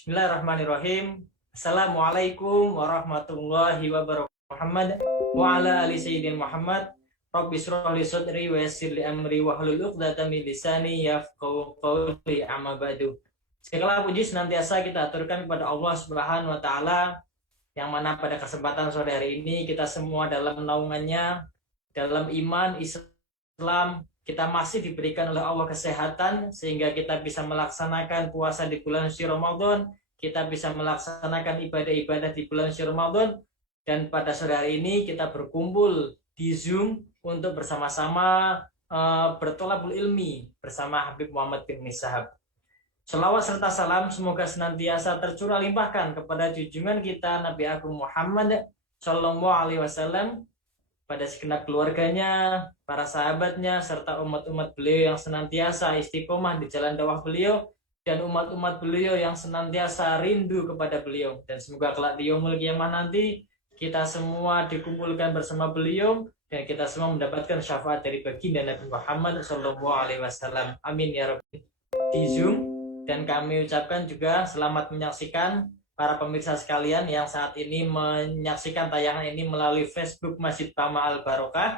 Bismillahirrahmanirrahim. Assalamualaikum warahmatullahi wabarakatuh. Wa ala ali sayyidina Muhammad. Rabbi shrah li sadri wa yassir li amri wahlul 'uqdatam min lisani yafqahu qawli, amma ba'du. Segala puji senantiasa kita aturkan kepada Allah Subhanahu wa taala, yang mana pada kesempatan sore hari ini kita semua dalam naungannya, dalam iman Islam, kita masih diberikan oleh Allah kesehatan sehingga kita bisa melaksanakan puasa di bulan suci Ramadan, kita bisa melaksanakan ibadah-ibadah di bulan suci Ramadan, dan pada sore hari ini kita berkumpul di Zoom untuk bersama-sama bertolabul ilmi bersama Habib Muhammad bin Nishab. Selawat serta salam semoga senantiasa tercurah limpahkan kepada junjungan kita Nabi Agung Muhammad Shallallahu Alaihi Wasallam, pada segenap keluarganya, para sahabatnya, serta umat-umat beliau yang senantiasa istiqomah di jalan dakwah beliau, dan umat-umat beliau yang senantiasa rindu kepada beliau. Dan semoga kelak di yaumul qiyamah nanti kita semua dikumpulkan bersama beliau dan kita semua mendapatkan syafaat dari baginda Nabi Muhammad Shallallahu Alaihi Wasallam. Amin ya Rabbi. Di Zoom, dan kami ucapkan juga selamat menyaksikan para pemirsa sekalian yang saat ini menyaksikan tayangan ini melalui Facebook Masjid Tama Al Barokah,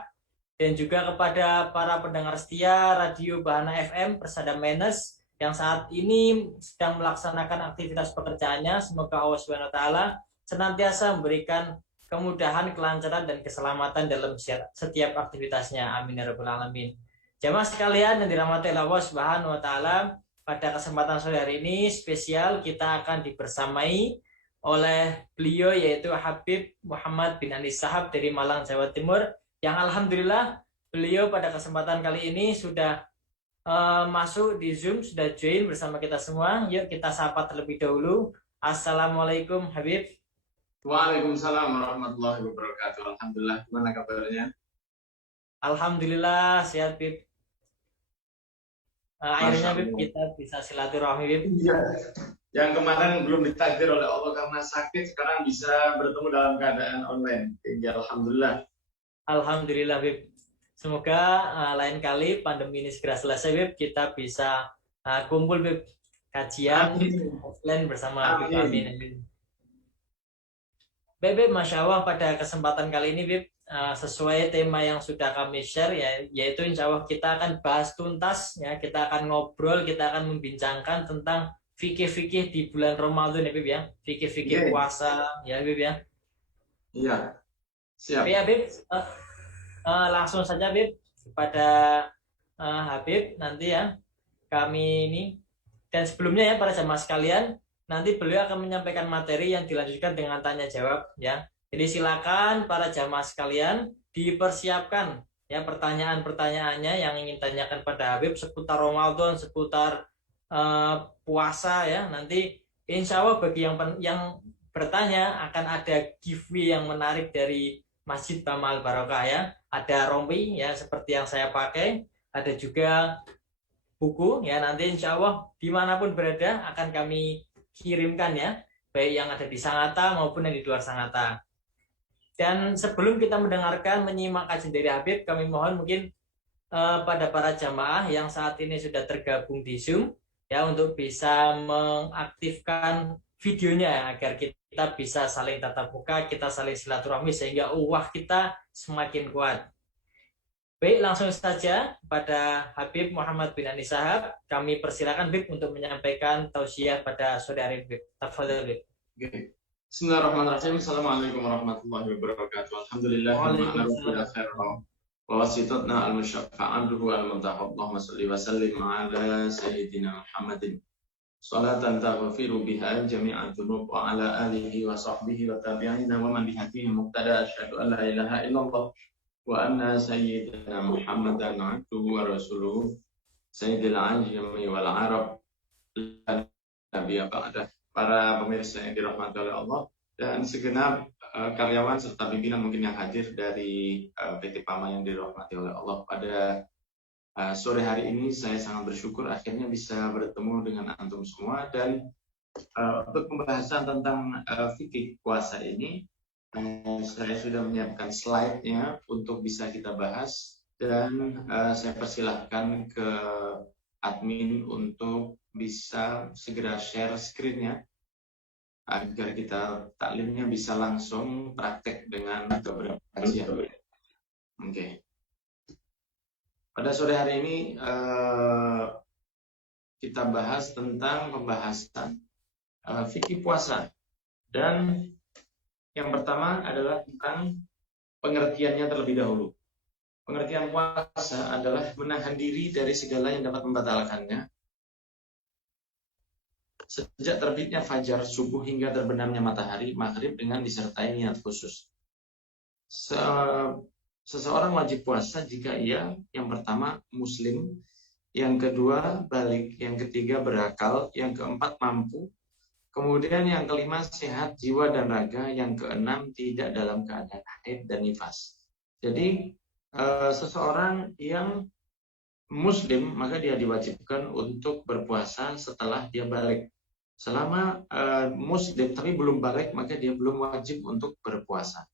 dan juga kepada para pendengar setia Radio Bahana FM Persada Menes yang saat ini sedang melaksanakan aktivitas pekerjaannya. Semoga Allah Subhanahu wa taala senantiasa memberikan kemudahan, kelancaran dan keselamatan dalam setiap aktivitasnya. Amin ya rabbal alamin. Jamaah sekalian yang dirahmati Allah Subhanahu wa taala, pada kesempatan sore hari ini spesial kita akan dibersamai oleh beliau, yaitu Habib Muhammad bin Nishab dari Malang, Jawa Timur, yang alhamdulillah beliau pada kesempatan kali ini sudah masuk di Zoom, sudah join bersama kita semua. Yuk kita sapa terlebih dahulu. Assalamualaikum Habib. Waalaikumsalam warahmatullahi wabarakatuh. Alhamdulillah, gimana kabarnya? Alhamdulillah sehat Bib. Akhirnya Bib kita bisa silaturahmi Bib. Iya. Yang kemarin belum ditakdir oleh Allah karena sakit, sekarang bisa bertemu dalam keadaan online. Ya, alhamdulillah. Alhamdulillah Bib. Semoga lain kali pandemi ini segera selesai Bib, kita bisa kumpul Bib, kajian offline bersama Bib. Amin. Bib, Masya Allah, pada kesempatan kali ini Bib, sesuai tema yang sudah kami share, yaitu insya Allah kita akan bahas tuntas, ya, kita akan ngobrol, kita akan membincangkan tentang fikih-fikih di bulan Ramadan ya Bib ya, fikih-fikih puasa ya Bib ya. Iya, siap. Ya Bib, langsung saja Bib kepada Habib nanti ya, kami ini, dan sebelumnya ya para jamaah sekalian, nanti beliau akan menyampaikan materi yang dilanjutkan dengan tanya jawab ya. Jadi silakan para jamaah sekalian dipersiapkan ya pertanyaan-pertanyaannya yang ingin tanyakan pada Habib seputar Ramadan, seputar puasa ya. Nanti insya Allah bagi yang bertanya akan ada giveaway yang menarik dari Masjid Tama Al Barokah ya. Ada rompi ya seperti yang saya pakai, ada juga buku ya. Nanti insya Allah dimanapun berada akan kami kirimkan ya, baik yang ada di Sangatta maupun yang di luar Sangatta. Dan sebelum kita menyimak kajian dari Habib, kami mohon mungkin pada para jamaah yang saat ini sudah tergabung di Zoom ya, untuk bisa mengaktifkan videonya ya, agar kita bisa saling tatap muka, kita saling silaturahmi sehingga kita semakin kuat. Baik, langsung saja pada Habib Muhammad bin Nishab, kami persilakan Habib untuk menyampaikan tausiah pada sore hari Habib. Tafadhol Habib. Bismillahirrahmanirrahim. Assalamualaikum warahmatullahi wabarakatuh. Alhamdulillah. Wasitotna al-musyaffa abduhu al-muntaha. Allahumma salli wa sallim ala sayyidina Muhammadin. Salatan taghfiru biha jami'an dzunub wa ala alihi wa sahbihi wa tabi'ina wa man bihadihi muqtada asyhadu an la ilaha illallah wa anna sayyidina Muhammadan abduhu wa rasuluhu sayyidil ajami wal arab nabiyya ba'dah. Para pemirsa yang dirahmati oleh Allah dan segenap karyawan serta pimpinan mungkin yang hadir dari PT PAMA yang dirahmati oleh Allah, pada sore hari ini saya sangat bersyukur akhirnya bisa bertemu dengan antum semua. Dan untuk pembahasan tentang fikih puasa ini, saya sudah menyiapkan slide-nya untuk bisa kita bahas, dan saya persilahkan ke admin untuk bisa segera share screen-nya agar kita taklimnya bisa langsung praktek dengan beberapa kajian. Oke. Pada sore hari ini kita bahas tentang pembahasan fikih puasa, dan yang pertama adalah tentang pengertiannya terlebih dahulu. Pengertian puasa adalah menahan diri dari segala yang dapat membatalkannya sejak terbitnya fajar subuh hingga terbenamnya matahari maghrib dengan disertai niat khusus. Seseorang wajib puasa jika ia yang pertama muslim, yang kedua balik, yang ketiga berakal, yang keempat mampu, kemudian yang kelima sehat jiwa dan raga, yang keenam tidak dalam keadaan haid dan nifas. Jadi seseorang yang muslim maka dia diwajibkan untuk berpuasa setelah dia balik. Selama muslim tapi belum balik maka dia belum wajib untuk berpuasa.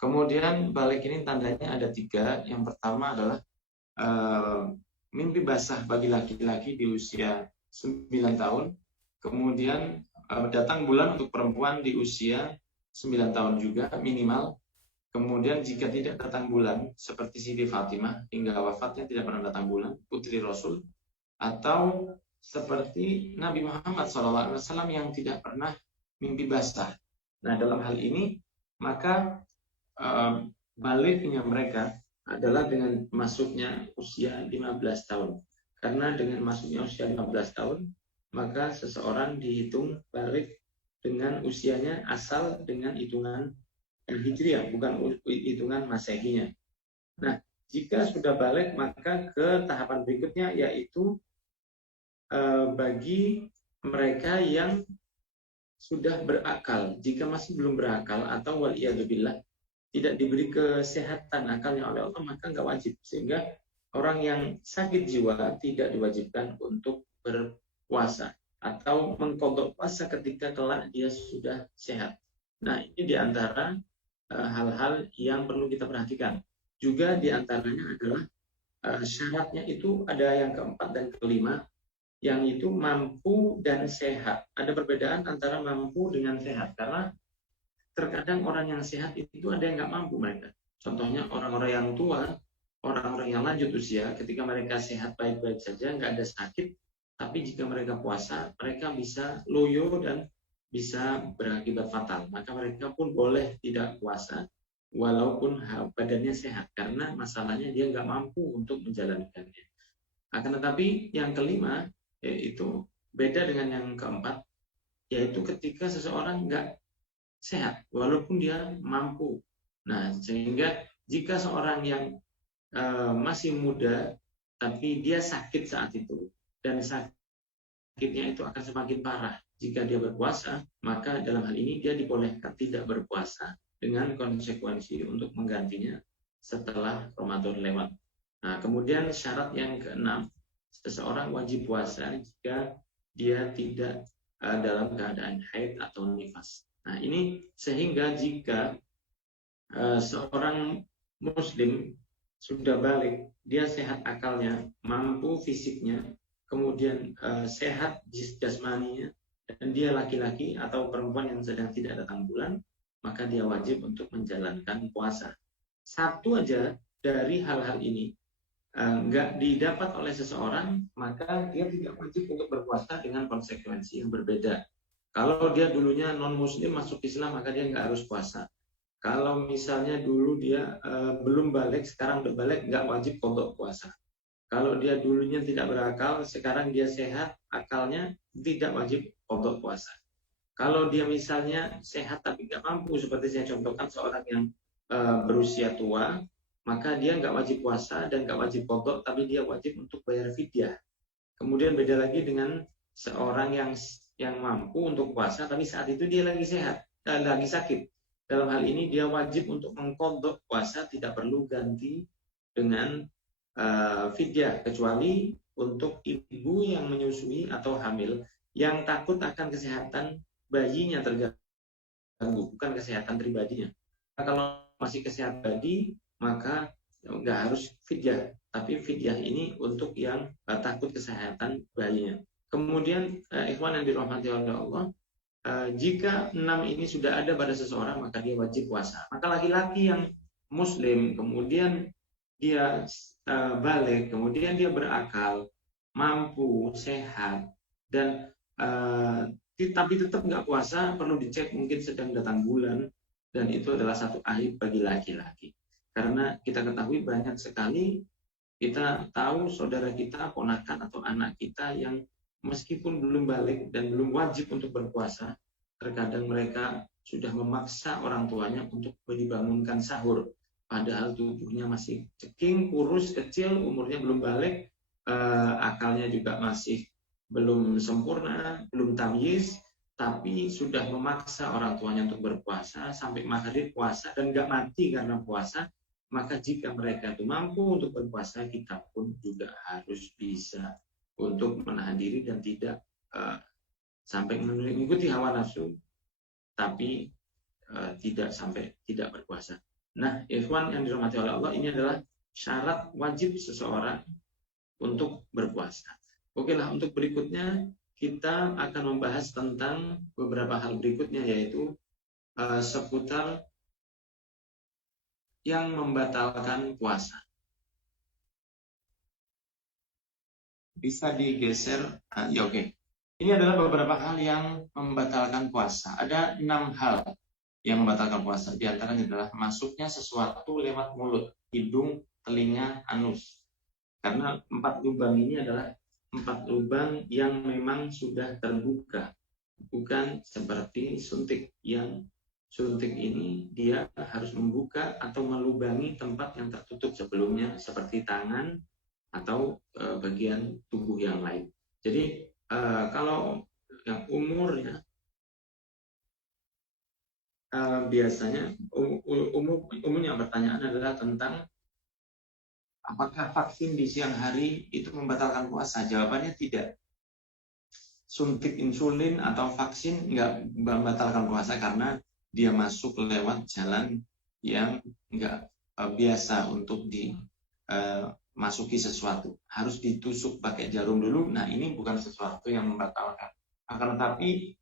Kemudian balik ini tandanya ada 3. Yang pertama adalah mimpi basah bagi laki-laki di usia 9 tahun. Kemudian datang bulan untuk perempuan di usia 9 tahun juga minimal. Kemudian jika tidak datang bulan, seperti Siti Fatimah hingga wafatnya tidak pernah datang bulan, putri Rasul, atau seperti Nabi Muhammad SAW yang tidak pernah mimpi basah. Nah, dalam hal ini maka baliknya mereka adalah dengan masuknya usia 15 tahun. Karena dengan masuknya usia 15 tahun, maka seseorang dihitung balik dengan usianya asal dengan hitungan Hijriah, bukan hitungan Masehinya. Nah, jika sudah balik maka ke tahapan berikutnya yaitu bagi mereka yang sudah berakal. Jika masih belum berakal atau waliyadzubillah tidak diberi kesehatan akalnya oleh Allah maka nggak wajib. Sehingga orang yang sakit jiwa tidak diwajibkan untuk berpuasa atau mengqadha puasa ketika kelak dia sudah sehat. Nah, ini diantara hal-hal yang perlu kita perhatikan. Juga diantaranya adalah syaratnya itu ada yang keempat dan kelima, yang itu mampu dan sehat. Ada perbedaan antara mampu dengan sehat, karena terkadang orang yang sehat itu ada yang nggak mampu mereka. Contohnya orang-orang yang tua, orang-orang yang lanjut usia, ketika mereka sehat baik-baik saja, nggak ada sakit, tapi jika mereka puasa, mereka bisa loyo dan bisa berakibat fatal. Maka mereka pun boleh tidak puasa, walaupun badannya sehat, karena masalahnya dia nggak mampu untuk menjalankannya. Akan tetapi yang kelima, yaitu beda dengan yang keempat, yaitu ketika seseorang nggak sehat walaupun dia mampu. Nah, sehingga jika seorang yang masih muda tapi dia sakit saat itu dan sakitnya itu akan semakin parah jika dia berpuasa, maka dalam hal ini dia dibolehkan tidak berpuasa dengan konsekuensi untuk menggantinya setelah Ramadan lewat. Nah, kemudian syarat yang keenam, seseorang wajib puasa jika dia tidak dalam keadaan haid atau nifas. Nah, ini sehingga jika seorang muslim sudah balik, dia sehat akalnya, mampu fisiknya, kemudian sehat jasmaninya, dan dia laki-laki atau perempuan yang sedang tidak datang bulan, maka dia wajib untuk menjalankan puasa. Satu aja dari hal-hal ini nggak didapat oleh seseorang, maka dia tidak wajib untuk berpuasa dengan konsekuensi yang berbeda. Kalau dia dulunya non-muslim masuk Islam, maka dia nggak harus puasa. Kalau misalnya dulu dia belum balik, sekarang udah balik, nggak wajib qadha puasa. Kalau dia dulunya tidak berakal, sekarang dia sehat, akalnya tidak wajib qadha puasa. Kalau dia misalnya sehat tapi nggak mampu, seperti saya contohkan seorang yang berusia tua, maka dia nggak wajib puasa dan nggak wajib qadha, tapi dia wajib untuk bayar fidyah. Kemudian beda lagi dengan seorang yang mampu untuk puasa, tapi saat itu dia lagi sehat, lagi sakit. Dalam hal ini dia wajib untuk mengqadha puasa, tidak perlu ganti dengan fidyah, kecuali untuk ibu yang menyusui atau hamil yang takut akan kesehatan bayinya terganggu, bukan kesehatan pribadinya. Nah, kalau masih kesehatan pribadi, maka nggak harus fidyah, tapi fidyah ini untuk yang takut kesehatan bayinya. Kemudian ikhwan yang dirahmati oleh Allah, jika 6 ini sudah ada pada seseorang, maka dia wajib puasa. Maka laki-laki yang muslim, kemudian dia balik, kemudian dia berakal, mampu, sehat, dan tapi tetap nggak puasa, perlu dicek, mungkin sedang datang bulan, dan itu adalah satu aib bagi laki-laki. Karena kita ketahui banyak sekali, kita tahu saudara kita, ponakan atau anak kita yang meskipun belum balik dan belum wajib untuk berpuasa, terkadang mereka sudah memaksa orang tuanya untuk dibangunkan sahur. Padahal tubuhnya masih ceking, kurus, kecil, umurnya belum balik, akalnya juga masih belum sempurna, belum tamyiz, tapi sudah memaksa orang tuanya untuk berpuasa sampai maghrib puasa dan nggak mati karena puasa. Maka jika mereka itu mampu untuk berpuasa, kita pun juga harus bisa untuk menahan diri dan tidak sampai mengikuti hawa nafsu, tapi tidak sampai tidak berpuasa. Nah, ikhwan yang dirahmati oleh Allah, ini adalah syarat wajib seseorang untuk berpuasa. Oke lah, untuk berikutnya kita akan membahas tentang beberapa hal berikutnya, yaitu seputar yang membatalkan puasa. Bisa digeser, ya oke. Ini adalah beberapa hal yang membatalkan puasa. Ada 6 hal yang membatalkan puasa. Di antaranya adalah masuknya sesuatu lewat mulut, hidung, telinga, anus. Karena 4 lubang ini adalah 4 lubang yang memang sudah terbuka. Bukan seperti suntik, yang suntik ini dia harus membuka atau melubangi tempat yang tertutup sebelumnya, seperti tangan atau bagian tubuh yang lain. Jadi kalau yang umurnya biasanya umumnya pertanyaan adalah tentang apakah vaksin di siang hari itu membatalkan puasa? Jawabannya tidak. Suntik insulin atau vaksin nggak membatalkan puasa karena dia masuk lewat jalan yang nggak biasa untuk dimasuki sesuatu. Harus ditusuk pakai jarum dulu. Nah, ini bukan sesuatu yang membatalkan. Akan tetapi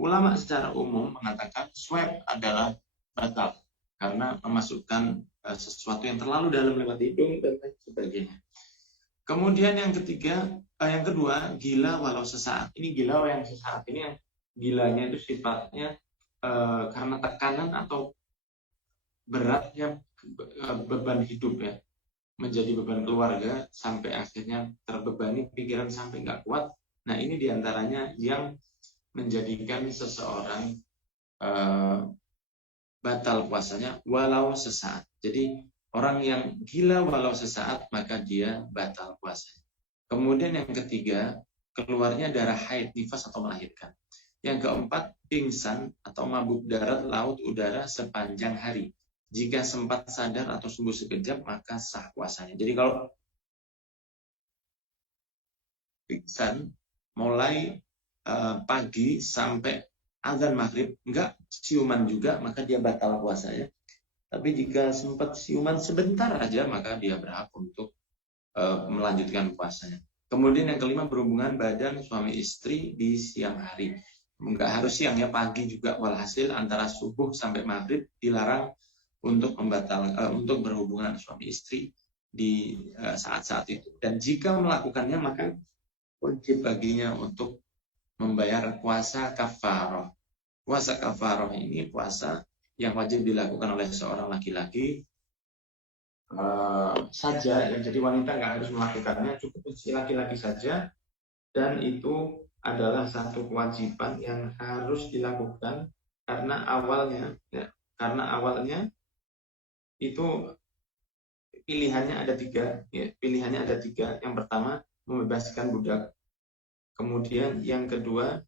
ulama secara umum mengatakan swab adalah batal karena memasukkan sesuatu yang terlalu dalam lewat hidung dan lain sebagainya. Kemudian yang kedua, gila walau sesaat. Ini gila yang sesaat ini, yang gilanya itu sifatnya karena tekanan atau beratnya beban hidup ya, menjadi beban keluarga sampai akhirnya terbebani pikiran sampai nggak kuat. Nah, ini diantaranya yang menjadikan seseorang batal puasanya walau sesaat. Jadi orang yang gila walau sesaat, maka dia batal puasanya. Kemudian yang ketiga, keluarnya darah haid, nifas atau melahirkan. Yang keempat, pingsan atau mabuk darat, laut, udara sepanjang hari. Jika sempat sadar atau sembuh sekejap, maka sah puasanya. Jadi kalau pingsan mulai pagi sampai azan maghrib, enggak siuman juga, maka dia batal puasanya. Tapi jika sempat siuman sebentar aja, maka dia berhak untuk melanjutkan puasanya. Kemudian yang kelima, berhubungan badan suami istri di siang hari. Enggak harus siang ya, pagi juga, walhasil antara subuh sampai maghrib dilarang untuk untuk berhubungan suami istri di saat-saat itu. Dan jika melakukannya, maka wajib baginya untuk membayar puasa kafaroh. Puasa kafaroh ini puasa yang wajib dilakukan oleh seorang laki-laki saja, yang jadi wanita nggak harus melakukannya, cukup si laki-laki saja, dan itu adalah satu kewajiban yang harus dilakukan karena awalnya itu pilihannya ada tiga. Pilihannya ada tiga. Yang pertama, membebaskan budak. Kemudian yang kedua,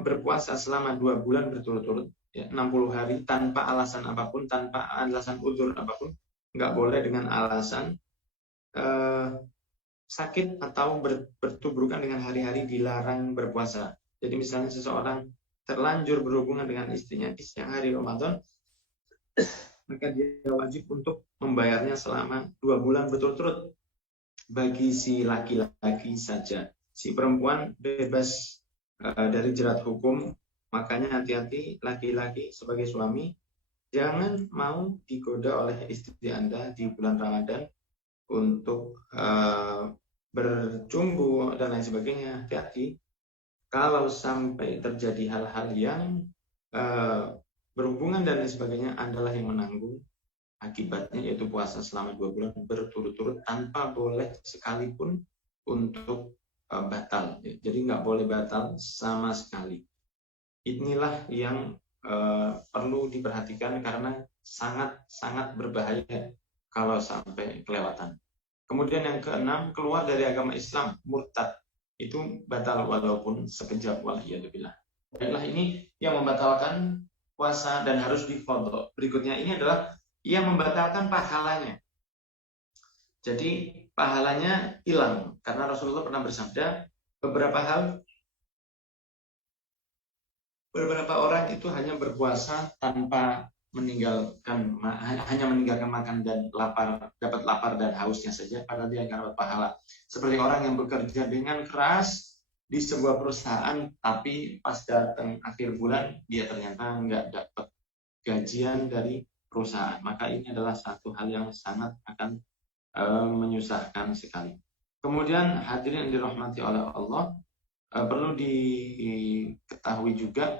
berpuasa selama 2 bulan berturut-turut, 60 hari tanpa alasan apapun, tanpa alasan udzur apapun. Nggak boleh dengan alasan sakit atau bertubrukan dengan hari-hari dilarang berpuasa. Jadi misalnya seseorang terlanjur berhubungan dengan istrinya di siang hari Ramadan, maka dia wajib untuk membayarnya selama 2 bulan berturut-turut bagi si laki-laki saja. si perempuan bebas dari jerat hukum. Makanya hati-hati laki-laki sebagai suami, jangan mau digoda oleh istri Anda di bulan Ramadan untuk bercumbu dan lain sebagainya. Hati-hati kalau sampai terjadi hal-hal yang berhubungan dan lain sebagainya, Anda yang menanggung akibatnya, yaitu puasa selama 2 bulan berturut-turut tanpa boleh sekalipun untuk batal. Jadi nggak boleh batal sama sekali. Inilah yang perlu diperhatikan karena sangat-sangat berbahaya kalau sampai kelewatan. Kemudian yang keenam, keluar dari agama Islam, murtad. Itu batal walaupun sekejap, waliyadzubillah. Baiklah, ini yang membatalkan puasa dan harus diqadha. Berikutnya ini adalah yang membatalkan pahalanya. Jadi pahalanya hilang karena Rasulullah pernah bersabda beberapa orang itu hanya berpuasa tanpa hanya meninggalkan makan dan dapat lapar dan hausnya saja, padahal dia akan dapat pahala. Seperti orang yang bekerja dengan keras di sebuah perusahaan, tapi pas datang akhir bulan dia ternyata nggak dapat gajian dari perusahaan. Maka ini adalah satu hal yang sangat akan menyusahkan sekali. Kemudian hadirin yang dirahmati oleh Allah, perlu diketahui juga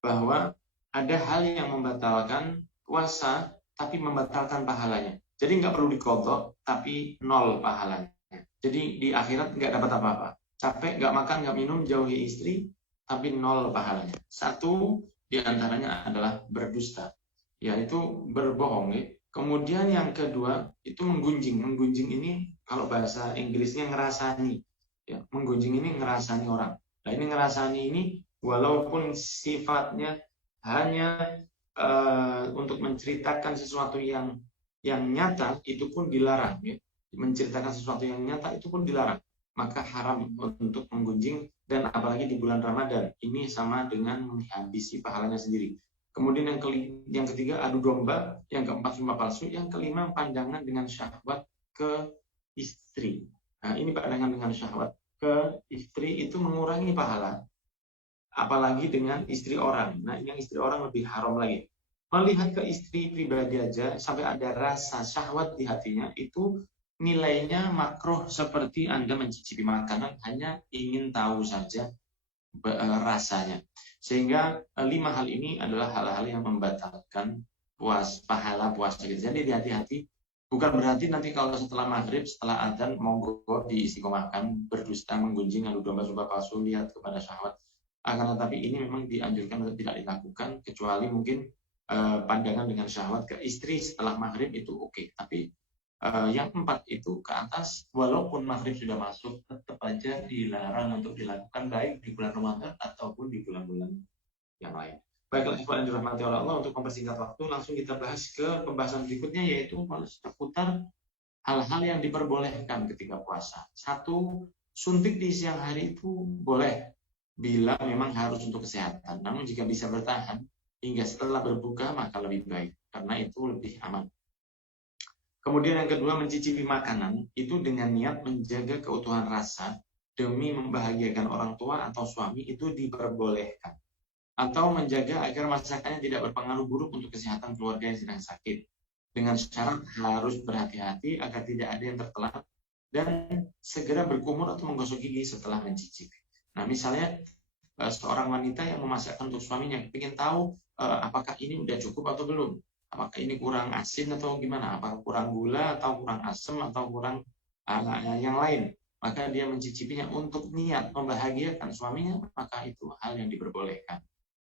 bahwa ada hal yang membatalkan puasa tapi membatalkan pahalanya. Jadi nggak perlu diqadha tapi nol pahalanya. Jadi di akhirat nggak dapat apa-apa. Capek, nggak makan, nggak minum, jauhi istri, tapi nol pahalanya. Satu di antaranya adalah berdusta, yaitu berbohong. Kemudian yang kedua itu menggunjing. Menggunjing ini kalau bahasa Inggrisnya ngerasani. Ya, menggunjing ini ngerasani orang. Nah ini ngerasani ini walaupun sifatnya hanya untuk menceritakan sesuatu yang nyata, itu pun dilarang. Ya. Menceritakan sesuatu yang nyata itu pun dilarang. Maka haram untuk menggunjing, dan apalagi di bulan Ramadan. Ini sama dengan menghabisi pahalanya sendiri. Kemudian yang ketiga adu domba, yang keempat sumpah palsu, yang kelima pandangan dengan syahwat ke istri. Nah ini pandangan dengan syahwat ke istri itu mengurangi pahala, apalagi dengan istri orang. Nah yang istri orang lebih haram lagi. Melihat ke istri pribadi aja sampai ada rasa syahwat di hatinya, itu nilainya makruh, seperti Anda mencicipi makanan hanya ingin tahu saja rasanya. Sehingga 5 hal ini adalah hal-hal yang membatalkan pahala puasa kita. Jadi hati-hati. Bukan berarti nanti kalau setelah maghrib, setelah adzan, monggo diistiqomahkan, berdusta, menggunjing, adu domba, sumpah palsu, lihat kepada syahwat. Akan tetapi ini memang dianjurkan untuk tidak dilakukan, kecuali mungkin pandangan dengan syahwat ke istri setelah maghrib itu oke. Tapi yang 4 itu ke atas, walaupun maghrib sudah masuk, tetap aja dilarang untuk dilakukan, baik di bulan Ramadan ataupun di bulan-bulan yang lain. Baiklah, ikhwan yang dirahmati oleh Allah, untuk mempersingkat waktu, langsung kita bahas ke pembahasan berikutnya, yaitu seputar hal-hal yang diperbolehkan ketika puasa. 1, suntik di siang hari itu boleh, bila memang harus untuk kesehatan. Namun jika bisa bertahan hingga setelah berbuka, maka lebih baik, karena itu lebih aman. Kemudian yang kedua, mencicipi makanan itu dengan niat menjaga keutuhan rasa demi membahagiakan orang tua atau suami, itu diperbolehkan. Atau menjaga agar masakannya tidak berpengaruh buruk untuk kesehatan keluarga yang sedang sakit. Dengan syarat harus berhati-hati agar tidak ada yang tertelan, dan segera berkumur atau menggosok gigi setelah mencicipi. Nah misalnya seorang wanita yang memasakkan untuk suaminya, ingin tahu apakah ini udah cukup atau belum. Apakah ini kurang asin atau gimana? Apakah kurang gula atau kurang asam atau kurang yang lain? Maka dia mencicipinya untuk niat membahagiakan suaminya, maka itu hal yang diperbolehkan.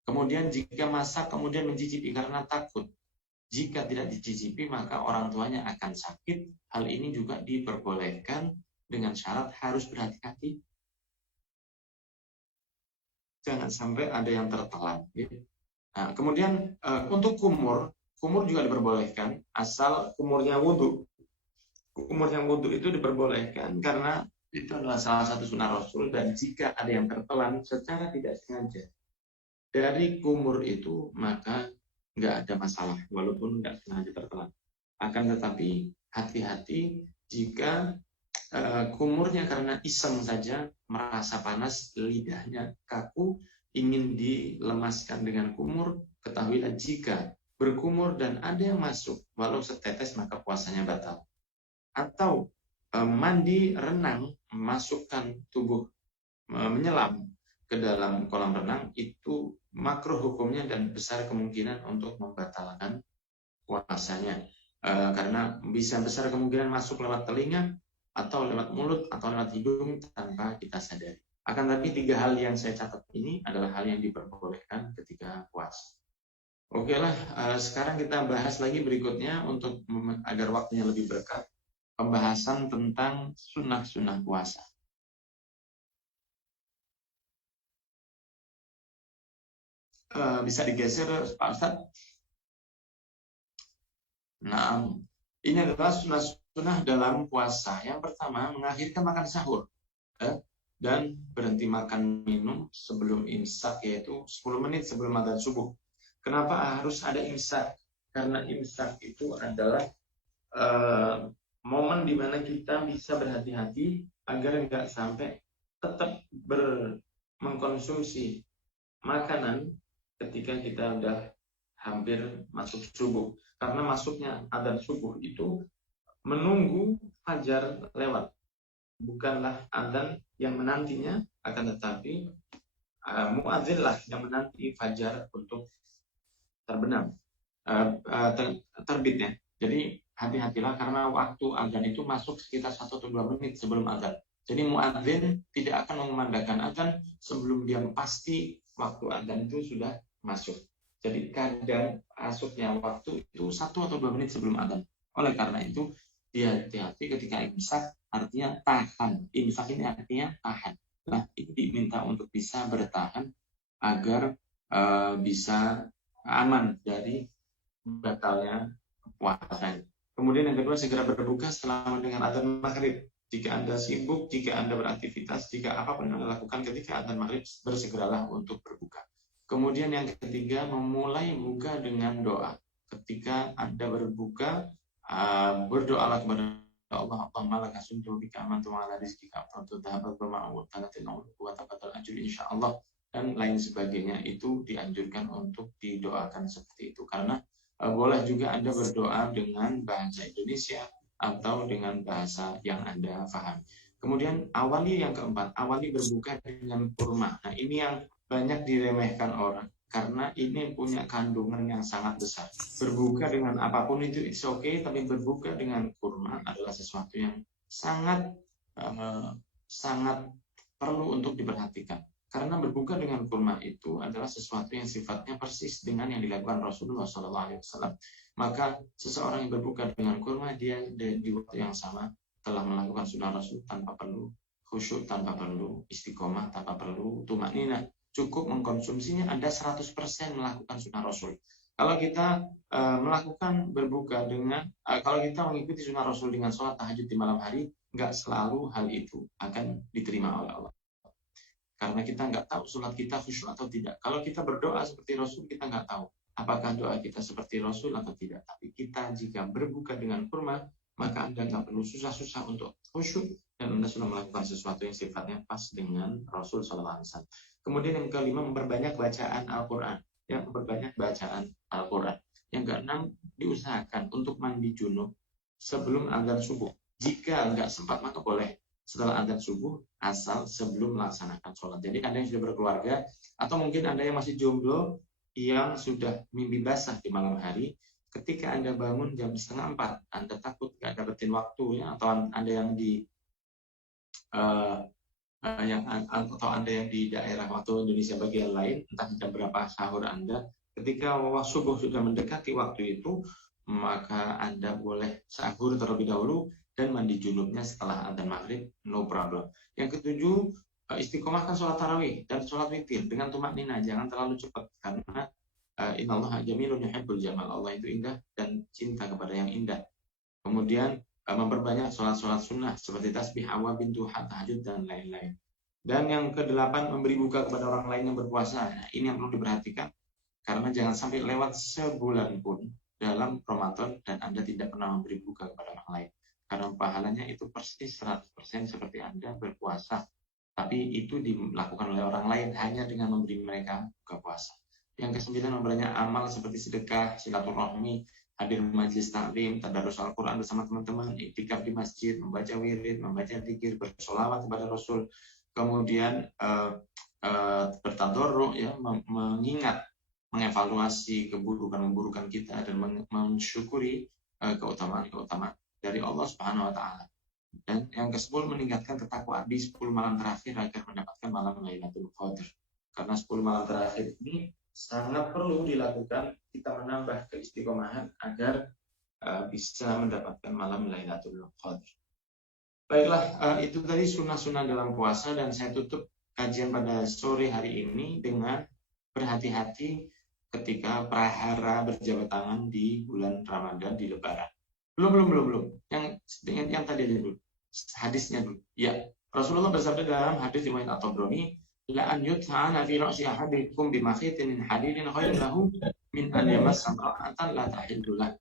Kemudian jika masak kemudian mencicipi karena takut, jika tidak dicicipi maka orang tuanya akan sakit, hal ini juga diperbolehkan dengan syarat harus berhati-hati. Jangan sampai ada yang tertelan. Nah, kemudian untuk kumur juga diperbolehkan, asal kumurnya wudhu. Kumurnya wudhu itu diperbolehkan karena itu adalah salah satu sunnah Rasul, dan jika ada yang tertelan secara tidak sengaja dari kumur itu, maka nggak ada masalah, walaupun nggak sengaja tertelan. Akan tetapi hati-hati jika kumurnya karena iseng saja merasa panas, lidahnya kaku, ingin dilemaskan dengan kumur, ketahuilah jika berkumur dan ada yang masuk walau setetes maka puasanya batal. Atau mandi renang, masukkan tubuh menyelam ke dalam kolam renang, itu makruh hukumnya dan besar kemungkinan untuk membatalkan puasanya. Karena bisa besar kemungkinan masuk lewat telinga atau lewat mulut atau lewat hidung tanpa kita sadari. Akan tapi 3 hal yang saya catat ini adalah hal yang diperbolehkan ketika puasa. Oke lah, sekarang kita bahas lagi berikutnya untuk agar waktunya lebih berkah, pembahasan tentang sunnah-sunnah puasa. Bisa digeser Pak Ustadz? Nah, ini adalah sunnah-sunnah dalam puasa. Yang pertama, mengakhirkan makan sahur dan berhenti makan minum sebelum imsak, yaitu 10 menit sebelum adzan subuh. Kenapa harus ada imsak? Karena imsak itu adalah momen di mana kita bisa berhati-hati agar nggak sampai tetap mengkonsumsi makanan ketika kita udah hampir masuk subuh. Karena masuknya adzan subuh itu menunggu fajar lewat. Bukanlah adzan yang menantinya, akan tetapi muadzin lah yang menanti fajar untuk terbenam, terbit ya. Jadi hati-hatilah karena waktu adzan itu masuk sekitar 1 atau 2 menit sebelum adzan. Jadi muadzin tidak akan mengumandangkan adzan sebelum dia pasti waktu adzan itu sudah masuk. Jadi kadang masuknya waktu itu 1 atau 2 menit sebelum adzan. Oleh karena itu, dia hati-hati ketika imsak, artinya tahan. Imsak ini artinya tahan. Nah, ini diminta untuk bisa bertahan agar bisa aman dari batalnya puasa. Kemudian yang kedua, segera berbuka setelah mendengar adzan maghrib. Jika Anda sibuk, jika Anda beraktivitas, jika apapun yang Anda lakukan ketika adzan maghrib, bersegeralah untuk berbuka. Kemudian yang ketiga, memulai buka dengan doa. Ketika Anda berbuka, berdoalah kepada Allah, Allahumma laka sumtu bika amantu ala rizkika aftartu dhahabat wa ma'awud tanatin wa tabatal ajur insyaallah, dan lain sebagainya. Itu dianjurkan untuk didoakan seperti itu. Karena boleh juga Anda berdoa dengan bahasa Indonesia atau dengan bahasa yang Anda paham. Kemudian awali yang keempat, awali berbuka dengan kurma. Nah, ini yang banyak diremehkan orang karena ini punya kandungan yang sangat besar. Berbuka dengan apapun itu it's okay, tapi berbuka dengan kurma adalah sesuatu yang sangat perlu untuk diperhatikan. Karena berbuka dengan kurma itu adalah sesuatu yang sifatnya persis dengan yang dilakukan Rasulullah SAW. Maka seseorang yang berbuka dengan kurma, dia di waktu yang sama telah melakukan sunnah Rasul tanpa perlu khusyuk, tanpa perlu istiqomah, tanpa perlu tumakninah. Cukup mengkonsumsinya, Anda 100% melakukan sunnah Rasul. Kalau kita melakukan berbuka dengan, kalau kita mengikuti sunnah Rasul dengan sholat tahajud di malam hari, nggak selalu hal itu akan diterima oleh Allah. Karena kita nggak tahu sholat kita khusyuk atau tidak. Kalau kita berdoa seperti Rasul, kita nggak tahu apakah doa kita seperti Rasul atau tidak. Tapi kita jika berbuka dengan kurma, maka Anda nggak perlu susah-susah untuk khusyuk, dan Anda sudah melakukan sesuatu yang sifatnya pas dengan Rasul SAW. Kemudian yang kelima, memperbanyak bacaan Al-Quran. Ya, memperbanyak bacaan Al-Quran. Yang keenam, diusahakan untuk mandi junub sebelum adzan subuh. Jika nggak sempat, maka boleh setelah adzan subuh, asal sebelum melaksanakan sholat. Jadi Anda yang sudah berkeluarga, atau mungkin Anda yang masih jomblo, yang sudah mimpi basah di malam hari, ketika Anda bangun jam 3:30, Anda takut nggak dapetin waktunya, atau Anda yang di atau Anda yang di daerah waktu Indonesia bagian lain, entah jam berapa sahur Anda, ketika subuh sudah mendekati waktu itu, maka Anda boleh sahur terlebih dahulu dan mandi junubnya setelah adzan maghrib, no problem. Yang ketujuh, istiqomahkan sholat tarawih dan sholat witir dengan tumakninah, jangan terlalu cepat, karena innallaha jamilun yuhibbul jamal, Allah itu indah dan cinta kepada yang indah. Kemudian memperbanyak sholat-sholat sunnah seperti tasbih, awabin, duha, tahajud, dan lain-lain. Dan yang kedelapan, memberi buka kepada orang lain yang berpuasa. Nah, ini yang perlu diperhatikan, karena jangan sampai lewat sebulan pun dalam Ramadan dan Anda tidak pernah memberi buka kepada orang lain. karena pahalanya itu persis 100% seperti Anda berpuasa, tapi itu dilakukan oleh orang lain hanya dengan memberi mereka buka puasa. Yang kesembilan, memperbanyak amal seperti sedekah, silaturahmi, hadir majelis taklim, tadarus Al-Quran bersama teman-teman, iktikaf di masjid, membaca wirid, membaca zikir, bersolawat kepada Rasul, kemudian bertadarruk, ya, mengingat, mengevaluasi keburukan-keburukan kita dan mensyukuri keutamaan-keutamaan dari Allah Subhanahu wa taala. Dan yang ke-10, meningkatkan ketakwaan di 10 malam terakhir agar mendapatkan malam Lailatul Qadar. Karena 10 malam terakhir ini sangat perlu dilakukan, kita menambah keistiqomahan agar bisa mendapatkan malam Lailatul Qadar. Baiklah, itu tadi sunnah-sunnah dalam puasa, dan saya tutup kajian pada sore hari ini dengan berhati-hati ketika prahara berjabat tangan di bulan Ramadan, di Lebaran. Belum. Yang tadi dulu. Hadisnya dulu. Ya, Rasulullah bersabda dalam hadis riwayat At-Tabrani, la an yut'ana fi ra'si ahadikum bi makhitin min hadidin khairun lahu min an yamassa imra'atan la tahillu lah.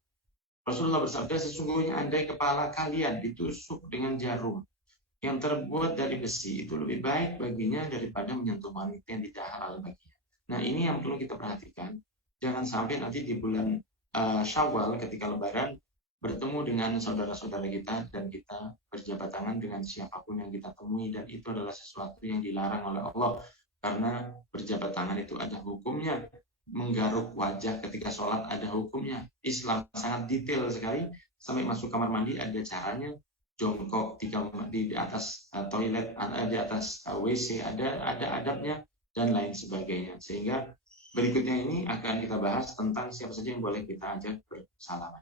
Rasulullah bersabda, sesungguhnya andai kepala kalian ditusuk dengan jarum yang terbuat dari besi, itu lebih baik baginya daripada menyentuh wanita yang tidak halal baginya. Nah, ini yang perlu kita perhatikan. Jangan sampai nanti di bulan Syawal ketika Lebaran bertemu dengan saudara-saudara kita dan kita berjabat tangan dengan siapapun yang kita temui, dan itu adalah sesuatu yang dilarang oleh Allah, karena berjabat tangan itu ada hukumnya, menggaruk wajah ketika sholat ada hukumnya. Islam sangat detail sekali, sampai masuk kamar mandi ada caranya, jongkok di atas toilet, di atas WC ada adabnya, dan lain sebagainya. Sehingga berikutnya ini akan kita bahas tentang siapa saja yang boleh kita ajak bersalaman.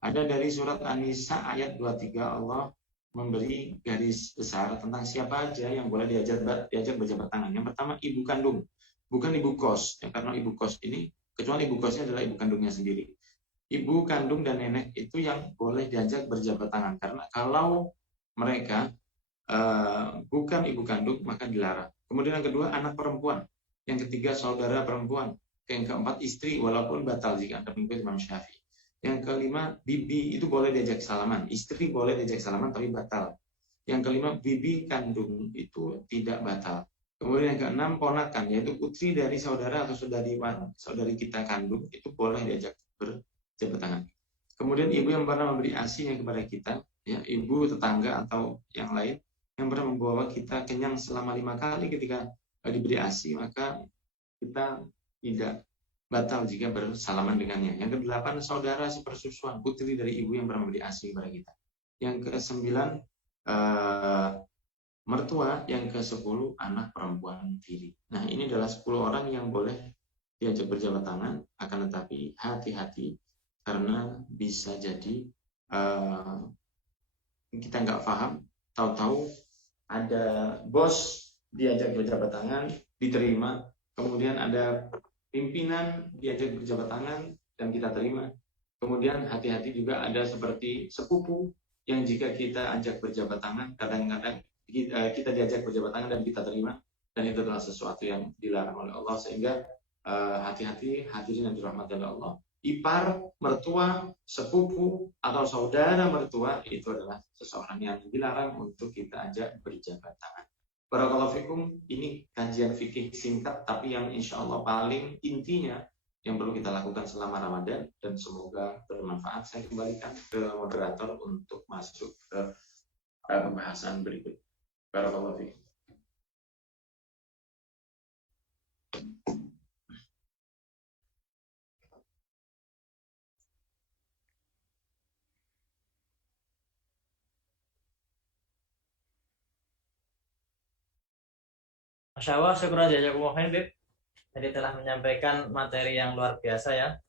Ada dari surat An-Nisa ayat 23, Allah memberi garis besar tentang siapa aja yang boleh diajak berjabat tangan. Yang pertama, ibu kandung, bukan ibu kos, ya, karena ibu kos ini, kecuali ibu kosnya adalah ibu kandungnya sendiri. Ibu kandung dan nenek itu yang boleh diajak berjabat tangan, karena kalau mereka bukan ibu kandung maka dilarang. Kemudian yang kedua, anak perempuan. Yang ketiga, saudara perempuan. Yang keempat, istri, walaupun batal jika Anda mengikuti Imam Syafi'i. Yang kelima, bibi, itu boleh diajak salaman. Istri boleh diajak salaman tapi batal. Yang kelima, bibi kandung, itu tidak batal. Kemudian yang keenam, ponakan, yaitu putri dari saudara atau saudari kita kandung, itu boleh diajak berjabat tangan. Kemudian ibu yang pernah memberi ASI kepada kita, ya, ibu, tetangga, atau yang lain, yang pernah membawa kita kenyang selama 5 kali ketika diberi ASI, maka kita tidak batal jika bersalaman dengannya. Yang ke-8, saudara sepersusuan, putri dari ibu yang pernah memberi ASI kepada kita. Yang ke-9, mertua. Yang ke-10, anak perempuan tiri. Nah, ini adalah 10 orang yang boleh diajak berjabat tangan, akan tetapi hati-hati, karena bisa jadi kita nggak paham, tahu-tahu ada bos diajak berjabat tangan, diterima, kemudian ada pimpinan diajak berjabat tangan dan kita terima. Kemudian hati-hati juga ada seperti sepupu yang jika kita ajak berjabat tangan, kadang-kadang kita diajak berjabat tangan dan kita terima, dan itu adalah sesuatu yang dilarang oleh Allah. Sehingga hati-hati, hadirin yang dirahmati oleh Allah. Ipar, mertua, sepupu, atau saudara mertua itu adalah seseorang yang dilarang untuk kita ajak berjabat tangan. Barakallahu fikum, ini kajian fikih singkat, tapi yang insya Allah paling intinya yang perlu kita lakukan selama Ramadan, dan semoga bermanfaat. Saya kembalikan ke moderator untuk masuk ke pembahasan berikut. Barakallahu fikum. Masya Allah, syukur jazakumullah khairan, Bib. Tadi telah menyampaikan materi yang luar biasa ya,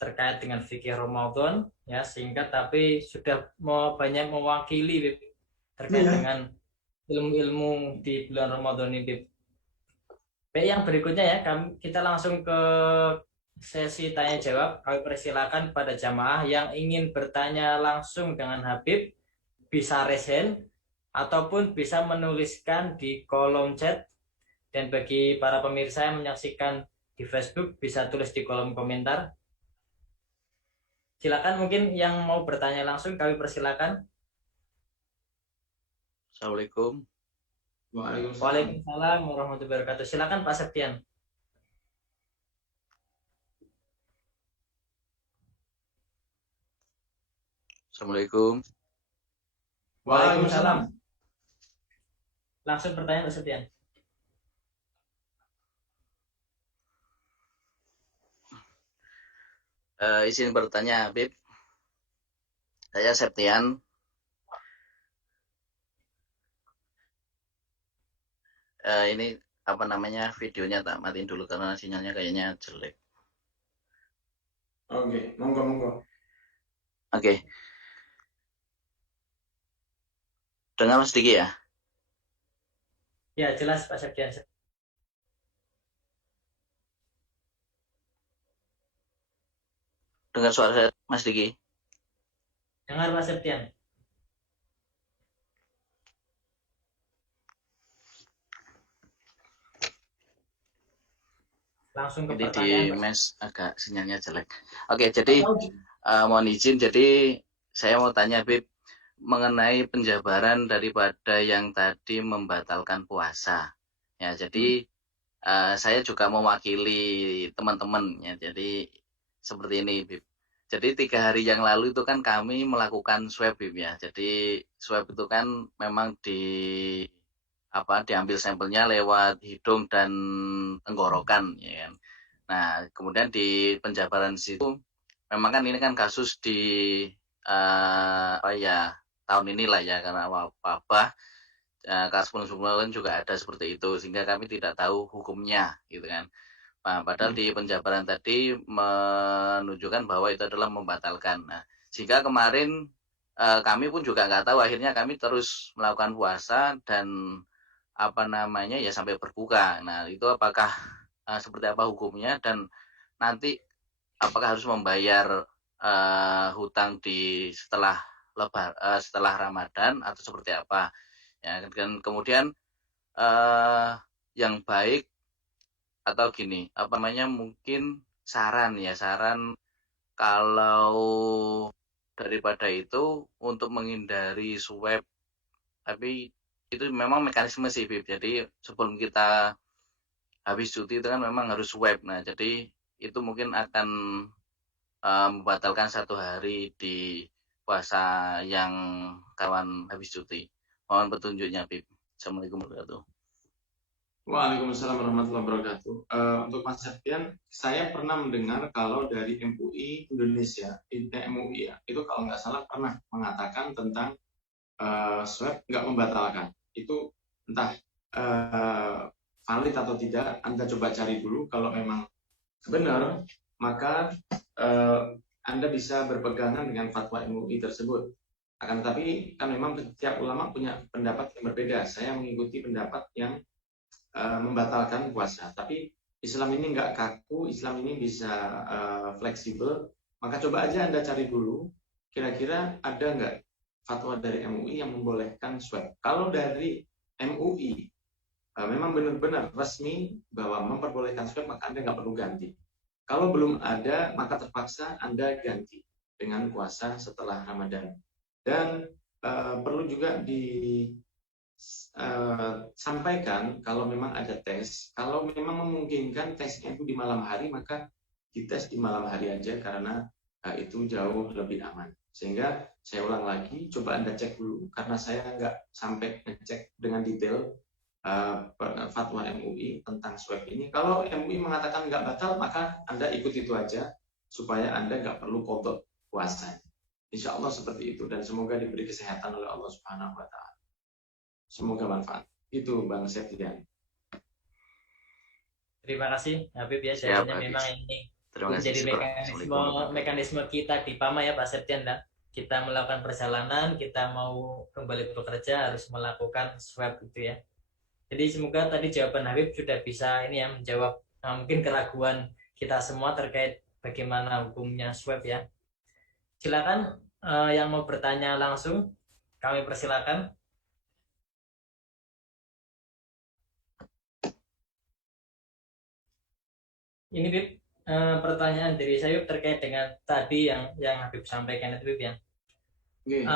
terkait dengan fikih Ramadan ya, singkat tapi sudah mau banyak mewakili, Bib, terkait dengan ilmu-ilmu di bulan Ramadan ini, Bib. Baik, yang berikutnya ya, kita langsung ke sesi tanya jawab. Kami persilakan pada jamaah yang ingin bertanya langsung dengan Habib bisa raise hand ataupun bisa menuliskan di kolom chat, dan bagi para pemirsa yang menyaksikan di Facebook bisa tulis di kolom komentar. Silakan mungkin yang mau bertanya langsung kami persilakan. Assalamualaikum. Waalaikumsalam. Waalaikumsalam warahmatullahi wabarakatuh. Silakan Pak Septian. Assalamualaikum. Waalaikumsalam. Langsung pertanyaan Pak Septian. Izin bertanya, Habib. Saya Septian. Ini apa namanya, videonya tak matiin dulu karena sinyalnya kayaknya jelek. Oke, monggo. Oke. Dengar Mas Diki ya? Ya, jelas Pak Septian. Dengar suara saya, Mas Diki? Dengar Pak Septian. Langsung ke Ini di pertanyaan. mes agak sinyalnya jelek. Oke, jadi mohon izin. Jadi saya mau tanya, Habib, mengenai penjabaran daripada yang tadi membatalkan puasa. Ya, jadi saya juga mewakili teman-teman ya. Jadi seperti ini, Bib. Jadi 3 hari yang lalu itu kan kami melakukan swab, Bib ya. Jadi swab itu kan memang diambil sampelnya lewat hidung dan tenggorokan ya kan. Nah, kemudian di penjabaran situ memang kan ini kan kasus di tahun inilah ya, karena wabah. Kasus sebelum-sebelumnya juga ada seperti itu, sehingga kami tidak tahu hukumnya gitu kan. Nah, padahal di penjabaran tadi menunjukkan bahwa itu adalah membatalkan. Nah, sehingga kemarin kami pun juga nggak tahu, akhirnya kami terus melakukan puasa dan ya sampai berbuka. Nah, itu apakah seperti apa hukumnya, dan nanti apakah harus membayar hutang di setelah Ramadan atau seperti apa? Ya, dan kemudian yang baik atau gini, mungkin saran kalau daripada itu untuk menghindari swab, tapi itu memang mekanisme sih, Bib. Jadi sebelum kita habis cuti itu kan memang harus swab. Nah, jadi itu mungkin akan membatalkan 1 hari di puasa yang kawan habis cuti. Mohon petunjuknya, Bib. Assalamualaikum warahmatullahi wabarakatuh. Waalaikumsalam warahmatullahi wabarakatuh. Untuk Mas Septian, saya pernah mendengar kalau dari MUI Indonesia, MUI ya, itu kalau nggak salah pernah mengatakan tentang swab nggak membatalkan. Itu entah valid atau tidak, Anda coba cari dulu. Kalau memang benar, maka Anda bisa berpegangan dengan fatwa MUI tersebut. Akan tetapi kan memang setiap ulama punya pendapat yang berbeda. Saya mengikuti pendapat yang membatalkan puasa. Tapi Islam ini nggak kaku, Islam ini bisa fleksibel. Maka coba aja Anda cari dulu, kira-kira ada nggak fatwa dari MUI yang membolehkan swab. Kalau dari MUI memang benar-benar resmi bahwa memperbolehkan swab, maka Anda nggak perlu ganti. Kalau belum ada, maka terpaksa Anda ganti dengan puasa setelah Ramadan. Dan perlu juga sampaikan kalau memang ada tes, kalau memang memungkinkan tesnya itu di malam hari, maka dites di malam hari aja karena itu jauh lebih aman. Sehingga saya ulang lagi, coba Anda cek dulu, karena saya nggak sampai ngecek dengan detail fatwa MUI tentang swab ini. Kalau MUI mengatakan nggak batal, maka Anda ikut itu aja supaya Anda nggak perlu kodok puasa. Insya Allah seperti itu, dan semoga diberi kesehatan oleh Allah Subhanahu Wa Taala. Semoga manfaat. Itu Bang Septian. Terima kasih Habib ya, Siap, jawabannya Habib. memang ini Terima kasih. menjadi mekanisme kita di PAMA ya Pak Septian. Kita melakukan perjalanan, kita mau kembali bekerja harus melakukan swab gitu ya. Jadi semoga tadi jawaban Habib sudah bisa ini ya menjawab mungkin keraguan kita semua terkait bagaimana hukumnya swab ya. Silakan yang mau bertanya langsung, kami persilakan. Ini Bib, pertanyaan dari saya terkait dengan tadi yang Habib sampaikan itu, Bib, ya. Oke.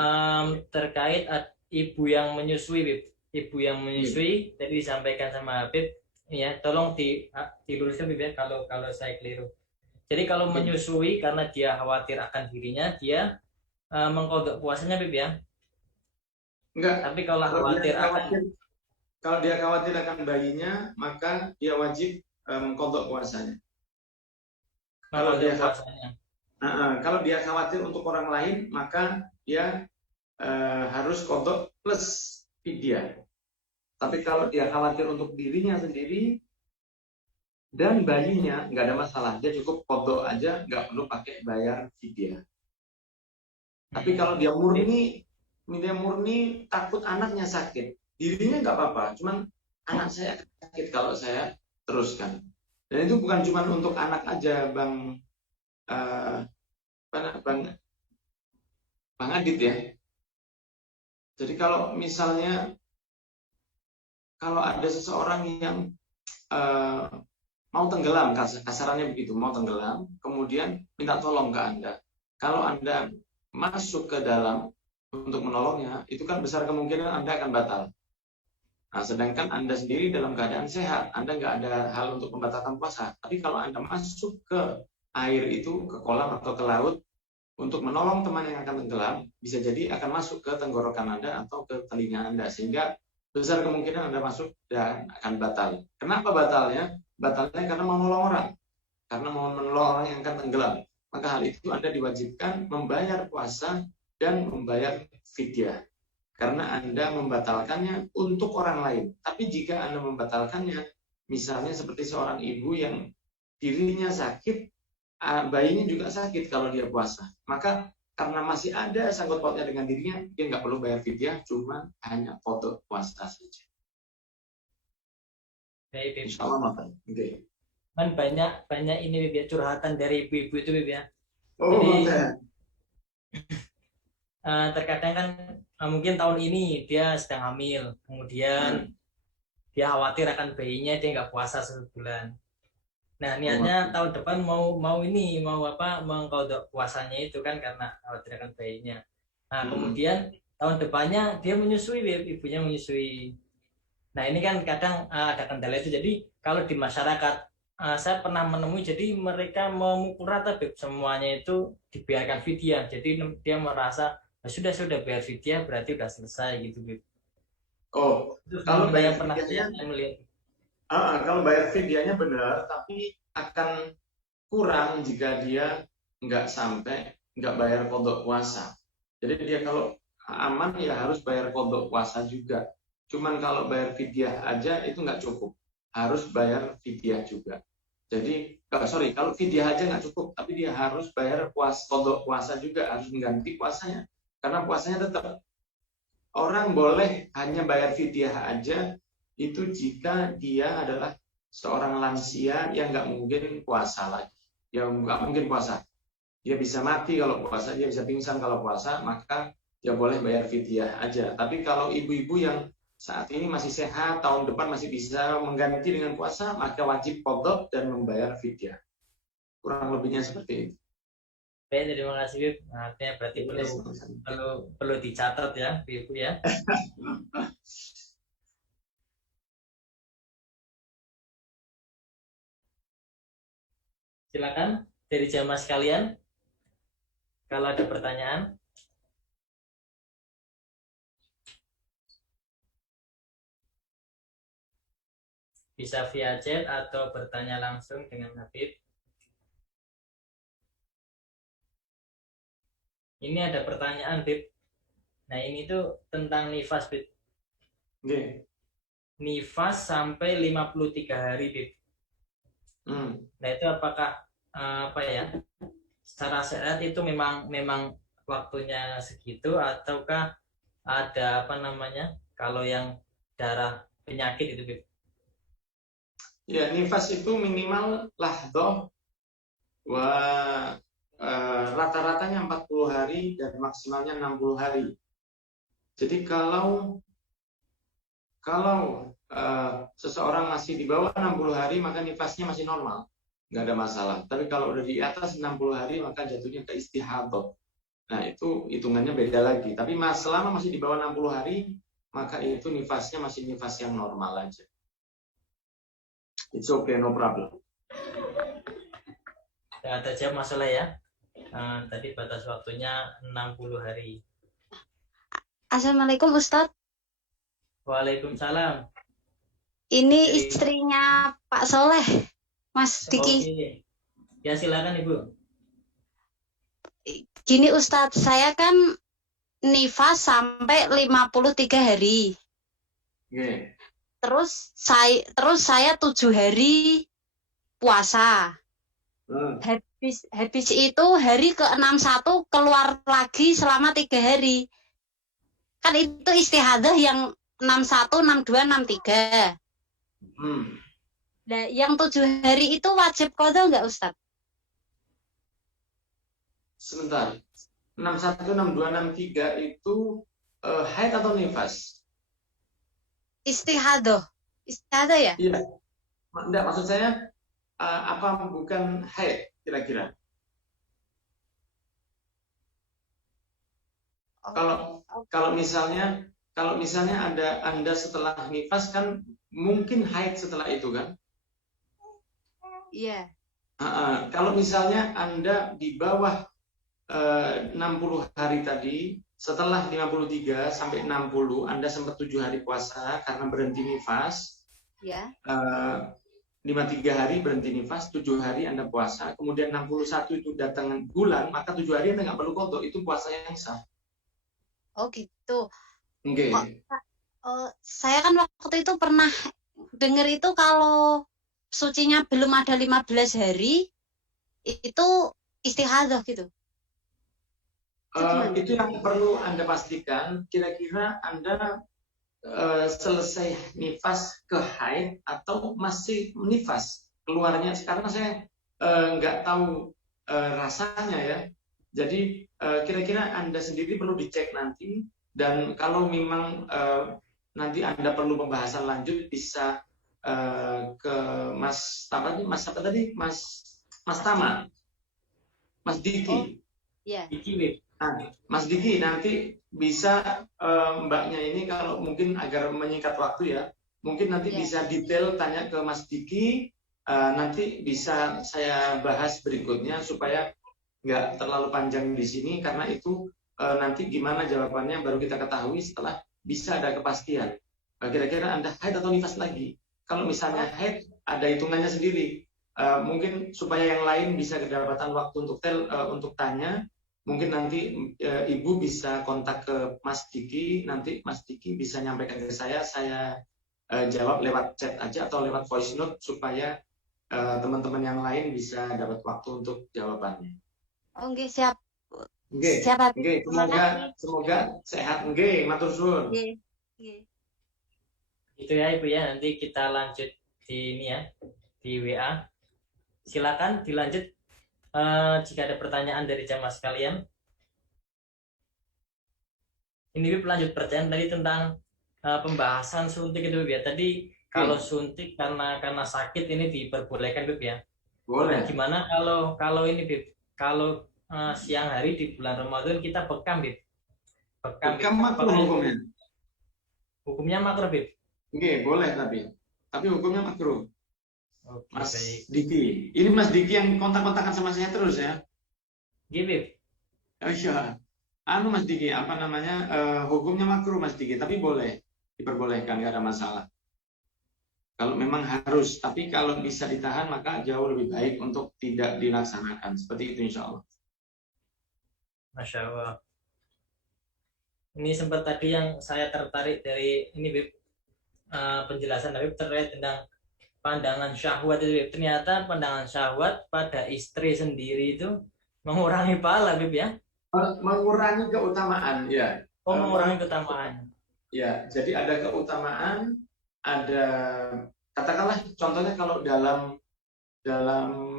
Terkait ibu yang menyusui, Bib. Ibu yang menyusui tadi disampaikan sama Habib, ya, tolong diluruskan, Bib, ya, kalau saya keliru. Jadi kalau menyusui karena dia khawatir akan dirinya, dia mengkodok puasanya, Bib, ya. Enggak. Tapi kalau dia khawatir akan bayinya, maka dia wajib mengkodok puasanya. Kalau dia khawatir untuk orang lain, maka dia harus kodok plus fidyah. Tapi kalau dia khawatir untuk dirinya sendiri dan bayinya, nggak ada masalah. Dia cukup kodok aja, nggak perlu pakai bayar fidyah. Tapi kalau dia murni takut anaknya sakit, dirinya nggak apa-apa. Cuman anak saya sakit kalau saya teruskan. Dan itu bukan cuma untuk anak aja, Bang Adit ya. Jadi kalau misalnya kalau ada seseorang yang mau tenggelam, kasarannya begitu, mau tenggelam, kemudian minta tolong ke Anda. Kalau Anda masuk ke dalam untuk menolongnya, itu kan besar kemungkinan Anda akan batal. Nah, sedangkan Anda sendiri dalam keadaan sehat, Anda nggak ada hal untuk pembatalkan puasa. Tapi kalau Anda masuk ke air itu, ke kolam atau ke laut, untuk menolong teman yang akan tenggelam, bisa jadi akan masuk ke tenggorokan Anda atau ke telinga Anda, sehingga besar kemungkinan Anda masuk dan akan batal. Kenapa batalnya? Batalnya karena mau menolong orang. Karena mau menolong orang yang akan tenggelam. Maka hal itu Anda diwajibkan membayar puasa dan membayar fidyah. Karena Anda membatalkannya untuk orang lain. Tapi jika Anda membatalkannya, misalnya seperti seorang ibu yang dirinya sakit, bayinya juga sakit kalau dia puasa. Maka karena masih ada sangkut pautnya dengan dirinya, dia nggak perlu bayar fidyah, cuma hanya foto puasa saja. Baik, Insya Allah makan. Oke. Kan banyak ini, Bib, ya, curhatan dari ibu-ibu itu, Bib, ya. Oh, jadi terkadang kan mungkin tahun ini dia sedang hamil, kemudian dia khawatir akan bayinya, dia nggak puasa sebulan. Nah, niatnya tahun depan mau mengkodok puasanya itu kan karena khawatir akan bayinya. Nah, kemudian tahun depannya dia menyusui, Bib, ibunya menyusui. Nah, ini kan kadang ada kendala itu. Jadi kalau di masyarakat saya pernah menemui, jadi mereka memukul rata, Bib, semuanya itu dibiarkan fidyah. Jadi dia merasa sudah bayar fidyah berarti sudah selesai gitu, Bib. Oh, itu kalau bayar pernah fidyahnya, saya melihat. kalau bayar fidyahnya benar, tapi akan kurang jika dia nggak bayar kodok puasa. Jadi dia kalau aman ya harus bayar kodok puasa juga. Cuman kalau bayar fidyah aja itu nggak cukup, harus bayar fidyah juga. Jadi kalau fidyah aja nggak cukup, tapi dia harus bayar kodok puasa juga, harus mengganti puasanya. Karena puasanya tetap. Orang boleh hanya bayar fidyah aja itu jika dia adalah seorang lansia yang nggak mungkin puasa lagi, yang nggak mungkin puasa. Dia bisa mati kalau puasa, dia bisa pingsan kalau puasa, maka dia boleh bayar fidyah aja. Tapi kalau ibu-ibu yang saat ini masih sehat, tahun depan masih bisa mengganti dengan puasa, maka wajib qadha dan membayar fidyah. Kurang lebihnya seperti itu. Baik, terima kasih, Bib. Artinya berarti perlu dicatat ya, Ibu, ya. Silakan dari jamaah sekalian, kalau ada pertanyaan. Bisa via chat atau bertanya langsung dengan Habib. Ini ada pertanyaan, Bib. Nah, ini tuh tentang nifas, Bib. Okay. Nifas sampai 53 hari, Bib. Nah, itu apakah secara syariat itu memang waktunya segitu, ataukah ada kalau yang darah penyakit itu, Bib? Ya, nifas itu minimal lahdoh rata-ratanya 40 hari dan maksimalnya 60 hari. Jadi kalau seseorang masih di bawah 60 hari, maka nifasnya masih normal. nggak ada masalah. Tapi kalau udah di atas 60 hari maka jatuhnya ke istihadah. Nah, itu hitungannya beda lagi. Tapi selama masih di bawah 60 hari, maka itu nifasnya masih nifas yang normal aja. It's okay, no problem. Tidak ada jawab masalah ya. Tadi batas waktunya 60 hari. Assalamualaikum Ustadz. Waalaikumsalam. Ini Jadi- istrinya Pak Soleh, Mas Diki. Oke. Ya silakan Ibu. Gini Ustadz, saya kan nifas sampai 53 hari. Oke. Terus saya 7 hari puasa. Habis itu hari ke-61 keluar lagi selama 3 hari. Kan itu istihadah yang 61, 62, 63. Nah, yang 7 hari itu wajib qadha nggak Ustadz? Sebentar. 61, 62, 63 itu haid atau nifas? Istihadah ya? Iya. Enggak, maksud saya apa bukan haid kira-kira? Kalau misalnya ada Anda setelah nifas kan mungkin haid setelah itu kan? Iya. Kalau misalnya Anda di bawah 60 hari tadi, setelah 53 sampai 60 Anda sempat 7 hari puasa karena berhenti nifas. Ya. 53 hari berhenti nifas, 7 hari Anda puasa, kemudian 61 itu datang bulan, maka 7 hari Anda nggak perlu qadha, itu puasa yang sah. Oh gitu. Oke. Saya kan waktu itu pernah dengar itu kalau sucinya belum ada 15 hari itu istihadah gitu. Itu yang perlu Anda pastikan, kira-kira Anda selesai nifas ke haid atau masih nifas keluarnya. Karena saya nggak tahu rasanya ya. Jadi kira-kira Anda sendiri perlu dicek nanti, dan kalau memang nanti Anda perlu pembahasan lanjut bisa ke Mas Tama, Mas Diki. Iya. Diki. Nah, Mas Diki nanti bisa mbaknya ini kalau mungkin agar menyingkat waktu ya, mungkin nanti bisa detail tanya ke Mas Diki, nanti bisa saya bahas berikutnya supaya nggak terlalu panjang di sini, karena itu nanti gimana jawabannya baru kita ketahui setelah bisa ada kepastian. Kira-kira Anda haid atau nifas lagi. Kalau misalnya haid ada hitungannya sendiri. Mungkin supaya yang lain bisa kedapatan waktu untuk tanya. Mungkin nanti Ibu bisa kontak ke Mas Diki, nanti Mas Diki bisa nyampaikan ke saya jawab lewat chat aja atau lewat voice note supaya teman-teman yang lain bisa dapat waktu untuk jawabannya. Oke, siap. Oke. Siap. Oke, semoga sehat. Oke, matur suwun. Oke. Itu ya Ibu ya, nanti kita lanjut di ini ya, di WA. Silakan dilanjut. Jika ada pertanyaan dari jamaah sekalian. Ini lanjut pertanyaan tadi tentang pembahasan suntik itu ya. Tadi kalau suntik karena sakit ini diperbolehkan Bib ya. Boleh. Gimana kalau ini Bib? Kalau siang hari di bulan Ramadan kita bekam Bib. Bekam makruh hukumnya. Hukumnya makruh Bib. Oke, boleh tapi hukumnya makruh. Oke, Mas baik. Diki, ini Mas Diki yang kontak-kontakan sama saya terus ya? Bib. Oh iya. Mas Diki, hukumnya makruh Mas Diki, tapi boleh, diperbolehkan, nggak ada masalah. Kalau memang harus, tapi kalau bisa ditahan maka jauh lebih baik untuk tidak dilaksanakan. Seperti itu insya Allah. Masya Allah. Ini sempat tadi yang saya tertarik dari ini Bib, penjelasan Habib terkait tentang pandangan syahwat itu. Ternyata pandangan syahwat pada istri sendiri itu mengurangi pahala Bib ya? Mengurangi keutamaan ya. Mengurangi keutamaan. Ya, jadi ada keutamaan, ada katakanlah contohnya kalau dalam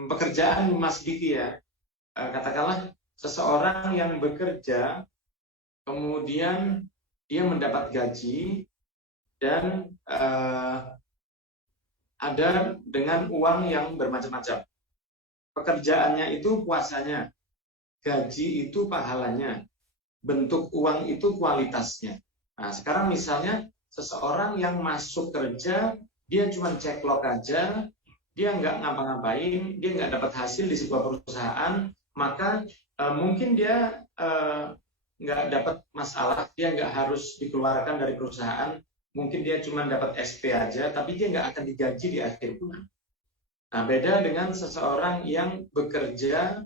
pekerjaan Mas Diki ya, katakanlah seseorang yang bekerja kemudian dia mendapat gaji dan ada dengan uang yang bermacam-macam. pekerjaannya itu puasanya, gaji itu pahalanya, bentuk uang itu kualitasnya. Nah, sekarang misalnya seseorang yang masuk kerja, dia cuma cek log aja, dia nggak ngapa-ngapain, dia nggak dapat hasil di sebuah perusahaan, maka mungkin dia nggak dapat masalah, dia nggak harus dikeluarkan dari perusahaan, mungkin dia cuma dapat SP aja, tapi dia nggak akan digaji di akhir bulan. Nah, beda dengan seseorang yang bekerja,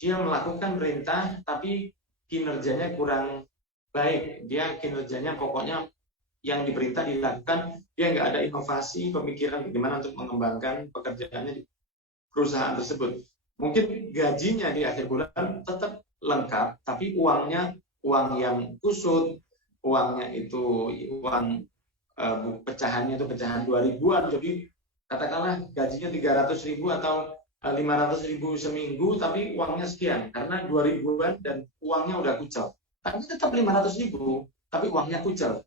dia melakukan perintah, tapi kinerjanya kurang baik. Dia kinerjanya pokoknya yang diperintah dilakukan, dia nggak ada inovasi, pemikiran bagaimana untuk mengembangkan pekerjaannya di perusahaan tersebut. Mungkin gajinya di akhir bulan tetap lengkap, tapi uangnya uang yang kusut, uangnya itu uang pecahannya itu pecahan 2000-an, jadi katakanlah gajinya 300.000 atau 500.000 seminggu, tapi uangnya sekian karena 2000-an dan uangnya udah kucel. Tapi tetap 500.000, tapi uangnya kucel.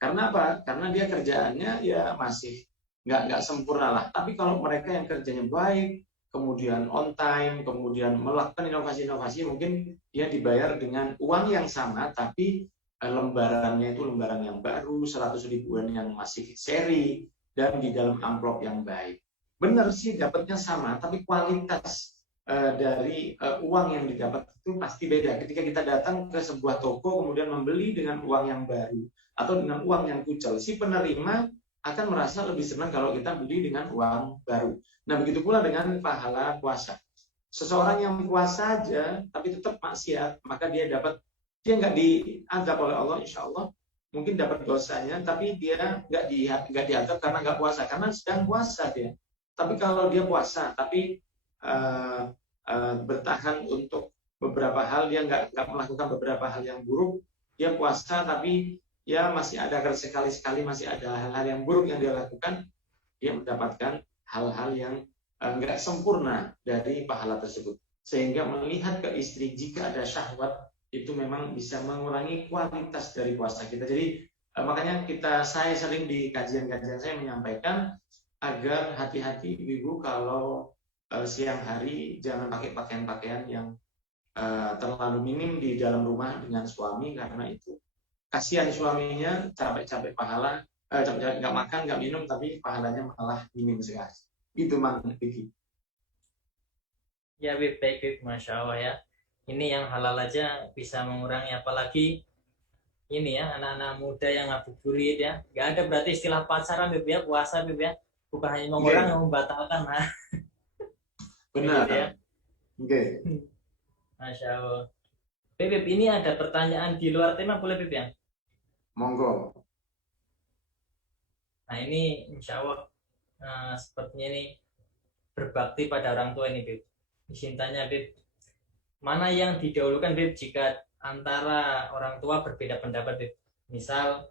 Karena apa? Karena dia kerjaannya ya masih nggak sempurna lah. Tapi kalau mereka yang kerjanya baik, kemudian on time, kemudian melakukan inovasi-inovasi, mungkin dia dibayar dengan uang yang sama, tapi lembarannya itu lembaran yang baru, 100 ribuan yang masih seri, dan di dalam amplop yang baik. Benar sih dapatnya sama, tapi kualitas dari uang yang didapat itu pasti beda. Ketika kita datang ke sebuah toko, kemudian membeli dengan uang yang baru, atau dengan uang yang kucel, si penerima akan merasa lebih senang kalau kita beli dengan uang baru. Nah, begitu pula dengan pahala puasa. Seseorang yang puasa aja, tapi tetap maksiat, maka dia nggak diadab oleh Allah, insya Allah. Mungkin dapat dosanya, tapi dia nggak diadab karena nggak puasa, karena sedang puasa dia. Tapi kalau dia puasa, tapi bertahan untuk beberapa hal, dia nggak melakukan beberapa hal yang buruk, dia puasa tapi ya masih ada sekali-sekali masih ada hal-hal yang buruk yang dia lakukan, dia mendapatkan hal-hal yang nggak sempurna dari pahala tersebut. Sehingga melihat ke istri jika ada syahwat itu memang bisa mengurangi kualitas dari puasa kita. Jadi makanya saya sering di kajian-kajian saya menyampaikan agar hati-hati ibu kalau siang hari jangan pakai pakaian-pakaian yang terlalu minim di dalam rumah dengan suami, karena itu kasihan suaminya capek-capek pahala, capek-capek nggak makan nggak minum tapi pahalanya malah minim sekali. Itu Mang Diki. Ya, Bib, baik, Bib. Masya Allah ya. Ini yang halal aja bisa mengurangi, apalagi ini ya, anak-anak muda yang ngabuburit ya. Nggak ada berarti istilah pacaran, Bib ya, puasa, Bib ya. Bukan hanya mengurangi, membatalkan. Nah. Benar. Gitu ya. Oke. Masya Allah. Bib, ini ada pertanyaan di luar tema, boleh, Bib ya? Monggo. Nah, ini insya Allah sepertinya ini berbakti pada orang tua ini, Bib. Cintanya, Bib, mana yang didahulukan, Bib, jika antara orang tua berbeda pendapat, Bib? Misal,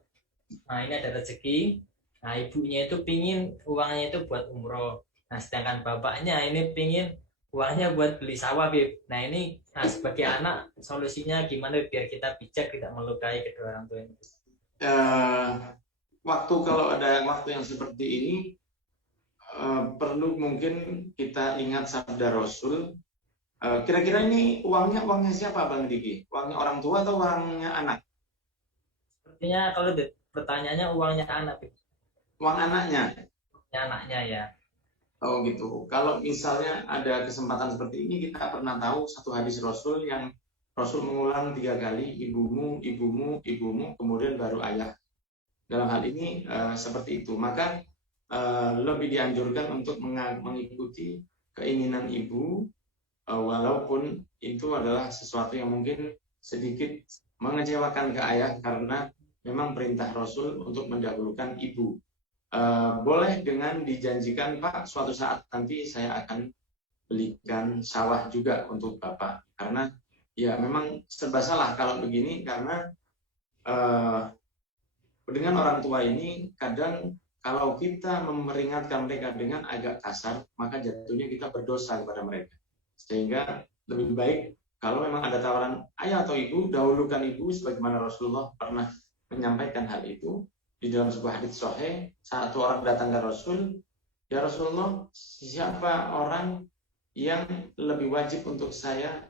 nah ini ada rezeki, nah ibunya itu pingin uangnya itu buat umroh, nah sedangkan bapaknya ini pingin uangnya buat beli sawah, Bib. Nah ini sebagai anak solusinya gimana, Bib, biar kita bijak tidak melukai kedua orang tua ini? Waktu kalau ada waktu yang seperti ini perlu mungkin kita ingat sabda Rasul. Kira-kira ini uangnya siapa, Bang Diki? Uangnya orang tua atau uangnya anak? Sepertinya kalau pertanyaannya uangnya anak, Bib. Uang anaknya? Uangnya anaknya ya. Oh gitu. Kalau misalnya ada kesempatan seperti ini, kita pernah tahu satu hadis Rasul yang Rasul mengulang 3 kali, ibumu, ibumu, ibumu, kemudian baru ayah. Dalam hal ini seperti itu. Maka lebih dianjurkan untuk mengikuti keinginan ibu, walaupun itu adalah sesuatu yang mungkin sedikit mengecewakan ke ayah, karena memang perintah Rasul untuk mendahulukan ibu. Boleh dengan dijanjikan, Pak, suatu saat nanti saya akan belikan sawah juga untuk Bapak, karena ya memang serba salah kalau begini, karena dengan orang tua ini kadang kalau kita memperingatkan mereka dengan agak kasar, maka jatuhnya kita berdosa kepada mereka. Sehingga lebih baik kalau memang ada tawaran ayah atau ibu, dahulukan ibu, sebagaimana Rasulullah pernah menyampaikan hal itu di dalam sebuah hadits sahih. Satu orang datang ke Rasul, ya Rasulullah, siapa orang yang lebih wajib untuk saya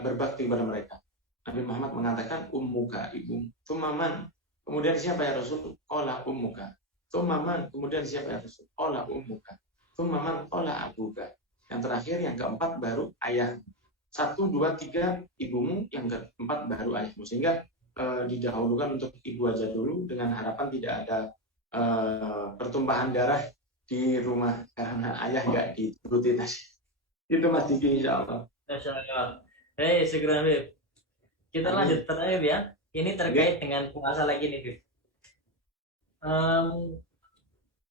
berbakti kepada mereka? Nabi Muhammad mengatakan ummuka, ibu. Tumaman. Kemudian siapa ya Rasul? Qala ummuka. Tumaman. Kemudian siapa ya Rasul? Qala ummuka. Tumaman qala abuka. Yang terakhir, yang keempat baru ayah. 1, 2, 3 ibumu, yang keempat baru ayahmu. Sehingga didahulukan untuk ibu aja dulu dengan harapan tidak ada pertumpahan darah di rumah karena ayah nggak dituruti tadi. Itu Mas Diki, insya Allah. Masya Allah. Hei, segera Bib. Kita lanjut terakhir ya. Ini terkait dengan puasa lagi nih Bib.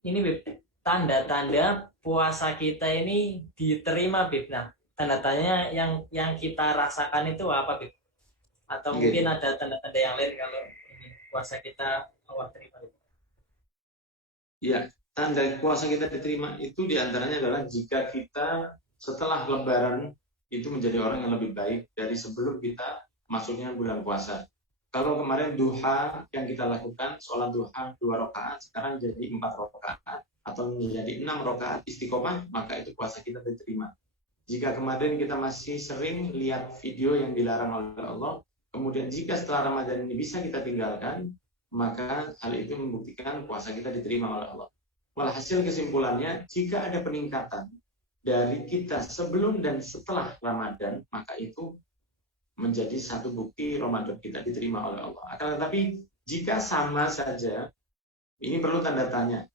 Ini Bib, tanda-tanda puasa kita ini diterima Bib. Nah, tanda-tandanya yang kita rasakan itu apa Bib? Atau mungkin ada tanda-tanda yang lain kalau ini puasa kita Allah terima Bib? Iya, tanda puasa kita diterima itu diantaranya adalah jika kita setelah Lebaran itu menjadi orang yang lebih baik dari sebelum kita masuknya bulan puasa. Kalau kemarin duha yang kita lakukan, sholat duha 2 rakaat, sekarang jadi 4 rakaat atau menjadi 6 rakaat istiqomah, maka itu puasa kita diterima. Jika kemarin kita masih sering lihat video yang dilarang oleh Allah, kemudian jika setelah Ramadan ini bisa kita tinggalkan, maka hal itu membuktikan puasa kita diterima oleh Allah. Walhasil kesimpulannya, jika ada peningkatan dari kita sebelum dan setelah Ramadan, maka itu menjadi satu bukti Ramadan kita diterima oleh Allah. Akan tetapi jika sama saja, ini perlu tanda tanya.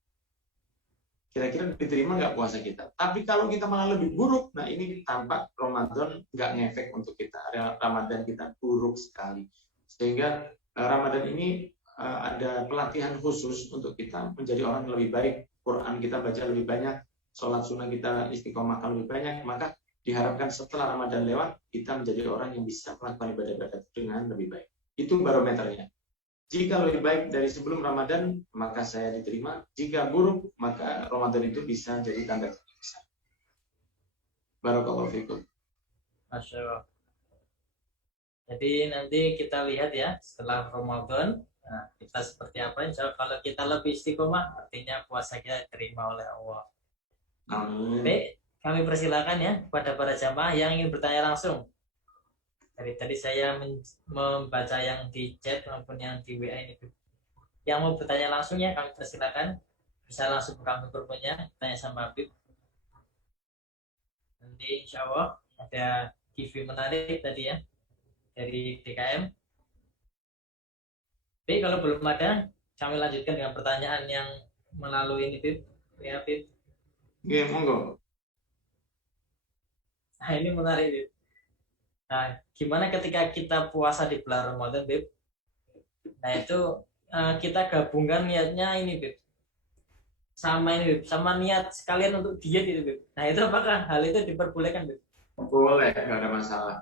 Kira-kira diterima nggak puasa kita? Tapi kalau kita malah lebih buruk, nah ini tampak Ramadan nggak ngefek untuk kita. Ramadan kita buruk sekali. Sehingga Ramadan ini ada pelatihan khusus untuk kita menjadi orang yang lebih baik. Quran kita baca lebih banyak, sholat sunnah kita istiqomahkan lebih banyak, maka diharapkan setelah Ramadan lewat, kita menjadi orang yang bisa melakukan ibadah-ibadah dengan lebih baik. Itu barometernya. Jika lebih baik dari sebelum Ramadan, maka saya diterima. Jika buruk, maka Ramadan itu bisa jadi tanda besar. Barakallahu fikum. Masya Allah. Jadi nanti kita lihat ya setelah Ramadan, nah, kita seperti apa. Insya Allah kalau kita lebih istiqomah, artinya puasa kita diterima oleh Allah. Amin. Baik, kami persilakan ya kepada para jamaah yang ingin bertanya langsung. Dari tadi saya membaca yang di chat maupun yang di WA ini. Yang mau bertanya langsung ya kami persilakan. Bisa langsung buka mikrofonnya, tanya sama Habib. Nanti insya Allah ada giveaway menarik tadi ya dari DKM. Tapi kalau belum ada, kami lanjutkan dengan pertanyaan yang melalui ini, Bib. Ya, Bib. Oke, monggo. Nah, ini menarik, Bib. Nah, gimana ketika kita puasa di bulan Ramadan, Bib? Nah, itu kita gabungkan niatnya ini, Bib. Sama ini, Bib. Sama niat sekalian untuk diet itu, Bib. Nah, itu apakah hal itu diperbolehkan, Bib? Boleh, nggak ada masalah.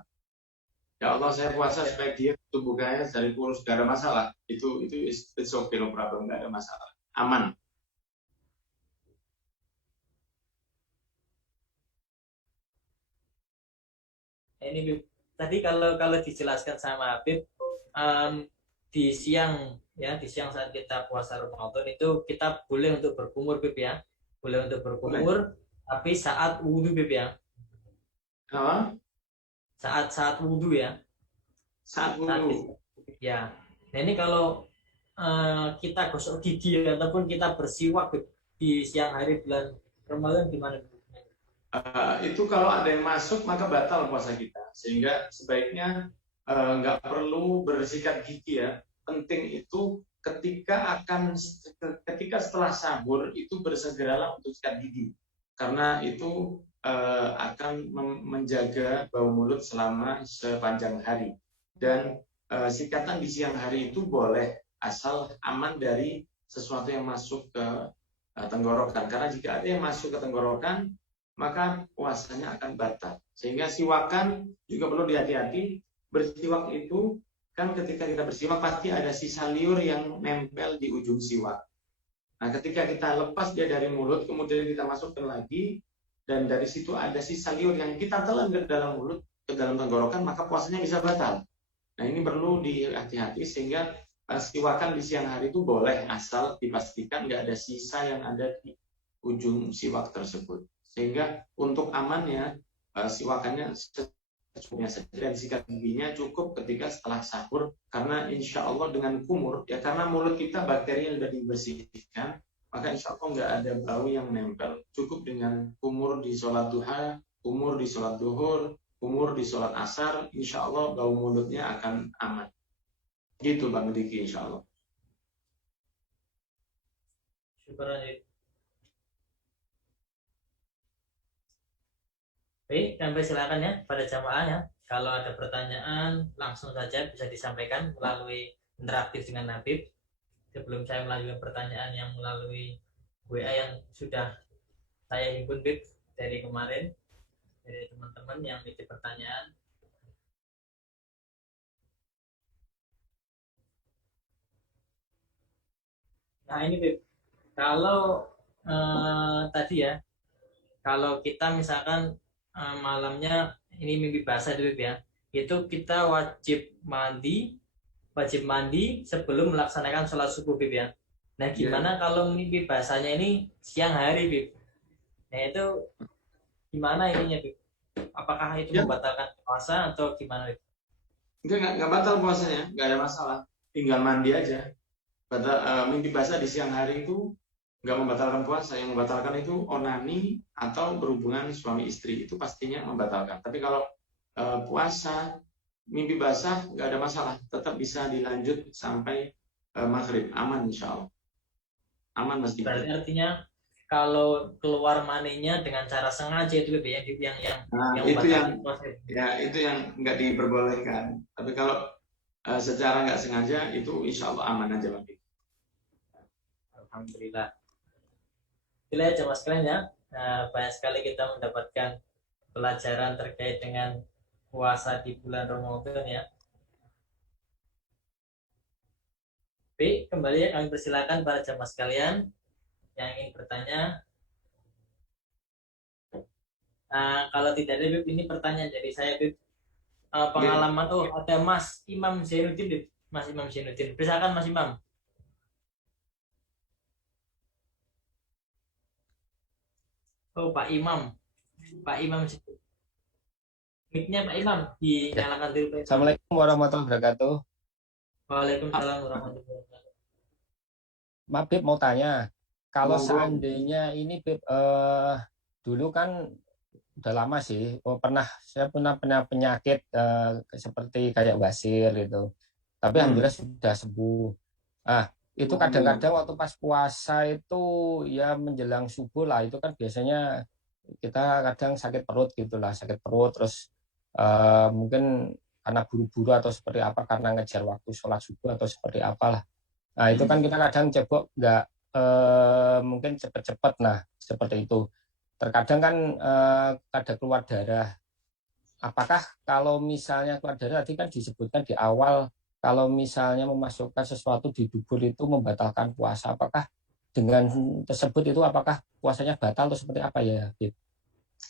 Ya Allah, saya puasa supaya dia tubuh saya dari kurus, nggak ada masalah. Itu it's okay, no problem, nggak ada masalah. Aman. Ini Bib. Tadi kalau dijelaskan sama Habib, di siang saat kita puasa Ramadan itu kita boleh untuk berkumur, Bib ya, boleh untuk berkumur, tapi saat wudhu, Bib ya. Apa? Saat wudhu ya. Saat wudhu. Ya. Nah ini kalau kita gosok gigi ataupun kita bersiwak, Bib, di siang hari bulan Ramadan gimana, Bib? Itu kalau ada yang masuk maka batal puasa kita, sehingga sebaiknya nggak perlu bersikat gigi ya. Penting itu ketika setelah sahur itu bersegeralah untuk sikat gigi, karena itu akan menjaga bau mulut selama sepanjang hari. Dan sikatan di siang hari itu boleh asal aman dari sesuatu yang masuk ke tenggorokan, karena jika ada yang masuk ke tenggorokan maka puasanya akan batal. Sehingga siwakan juga perlu dihati-hati. Bersiwak itu kan ketika kita bersiwak pasti ada sisa liur yang nempel di ujung siwak. Nah, ketika kita lepas dia dari mulut, kemudian kita masukkan lagi, dan dari situ ada sisa liur yang kita telan ke dalam mulut, ke dalam tenggorokan, maka puasanya bisa batal. Nah, ini perlu dihati-hati, sehingga siwakan di siang hari itu boleh, asal dipastikan nggak ada sisa yang ada di ujung siwak tersebut. Sehingga untuk amannya siwakannya secukupnya saja, dan sikat giginya cukup ketika setelah sahur, karena insya Allah dengan kumur ya, karena mulut kita bakteri yang sudah dibersihkan, maka insya Allah nggak ada bau yang nempel. Cukup dengan kumur di sholat duha, kumur di sholat duhur, kumur di sholat asar, insya Allah bau mulutnya akan aman. Gitu Bang Diki, insya Allah. Syukuran ya. Baik, kami silakan ya pada jamaah ya. Kalau ada pertanyaan langsung saja bisa disampaikan melalui interaktif dengan Habib. Sebelum saya melanjutkan pertanyaan yang melalui WA yang sudah saya himpun Bib dari kemarin dari teman-teman yang memiliki pertanyaan. Nah ini Bib, kalau tadi ya, kalau kita misalkan malamnya ini mimpi basah dulu ya, itu kita wajib mandi sebelum melaksanakan sholat subuh Bib ya. Nah gimana kalau mimpi basahnya ini siang hari Bib? Nah itu gimana ininya Bib? Apakah itu membatalkan puasa atau gimana Bib? Enggak batal puasanya, nggak ada masalah, tinggal mandi aja. Mimpi basah di siang hari itu nggak membatalkan puasa. Yang membatalkan itu onani atau berhubungan suami istri, itu pastinya membatalkan. Tapi kalau puasa mimpi basah nggak ada masalah, tetap bisa dilanjut sampai maghrib, aman insya Allah, aman Mas Diki. Berarti artinya kalau keluar maninya dengan cara sengaja itu lebih yang itu yang nggak diperbolehkan. Tapi kalau secara nggak sengaja itu insya Allah aman aja Bang. Alhamdulillah. Bila ya mas kalian ya, banyak sekali kita mendapatkan pelajaran terkait dengan puasa di bulan Ramadan ya. Baik, kembali ya, kami persilakan para jamaah sekalian yang ingin bertanya. Kalau tidak ada Bib, ini pertanyaan dari saya Bib. Pengalaman ada Mas Imam Zainuddin Bib. Mas Imam Zainuddin. Persilakan Mas Imam. Oh Pak Imam. Pak Imam. Mic-nya Pak Imam dinyalakan dulu Pak. Assalamualaikum warahmatullahi wabarakatuh. Waalaikumsalam warahmatullahi wabarakatuh. Maaf Bib, mau tanya, kalau seandainya ini Bib, dulu kan udah lama sih, saya pernah penyakit seperti kayak wasir gitu, tapi alhamdulillah sudah sembuh. Itu kadang-kadang waktu pas puasa itu ya menjelang subuh lah, itu kan biasanya kita kadang sakit perut gitulah, sakit perut terus mungkin karena buru-buru atau seperti apa, karena ngejar waktu sholat subuh atau seperti apalah. Nah itu kan kita kadang cebok nggak mungkin cepet-cepet, nah seperti itu. Terkadang kan ada keluar darah. Apakah kalau misalnya keluar darah, tadi kan disebutkan di awal kalau misalnya memasukkan sesuatu di dubur itu membatalkan puasa, apakah dengan tersebut itu apakah puasanya batal atau seperti apa ya?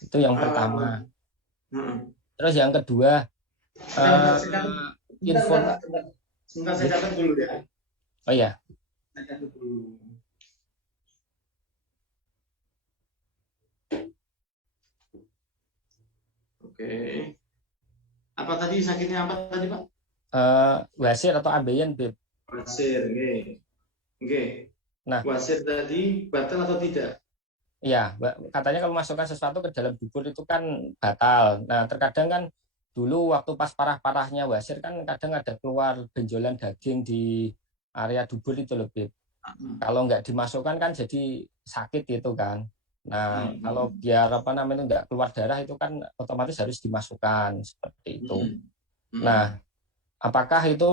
Itu yang pertama. Terus yang kedua, info. Sebentar saya catat dulu ya. Oh iya. Saya catat dulu. Oke. Apa tadi sakitnya apa tadi Pak? Wasir atau ambeien Bib? Wasir, oke. Nah, wasir tadi batal atau tidak? Iya, katanya kalau masukkan sesuatu ke dalam dubur itu kan batal. Nah, terkadang kan dulu waktu pas parah-parahnya wasir kan kadang ada keluar benjolan daging di area dubur itu lebih. Kalau nggak dimasukkan kan jadi sakit itu kan. Nah, kalau biar nggak keluar darah itu kan otomatis harus dimasukkan seperti itu. Nah, apakah itu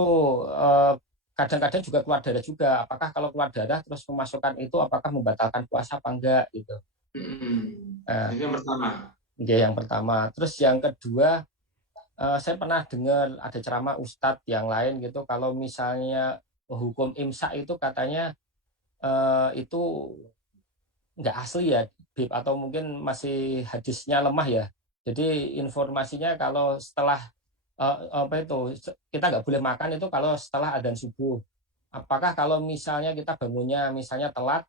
kadang-kadang juga keluar darah juga? Apakah kalau keluar darah terus memasukkan itu apakah membatalkan puasa apa enggak gitu? Itu yang pertama. Ya, yang pertama. Terus yang kedua, saya pernah dengar ada ceramah ustadz yang lain gitu, kalau misalnya hukum imsak itu katanya itu nggak asli ya, Bib, atau mungkin masih hadisnya lemah ya. Jadi informasinya kalau setelah kita nggak boleh makan itu kalau setelah adzan subuh. Apakah kalau misalnya kita bangunnya misalnya telat,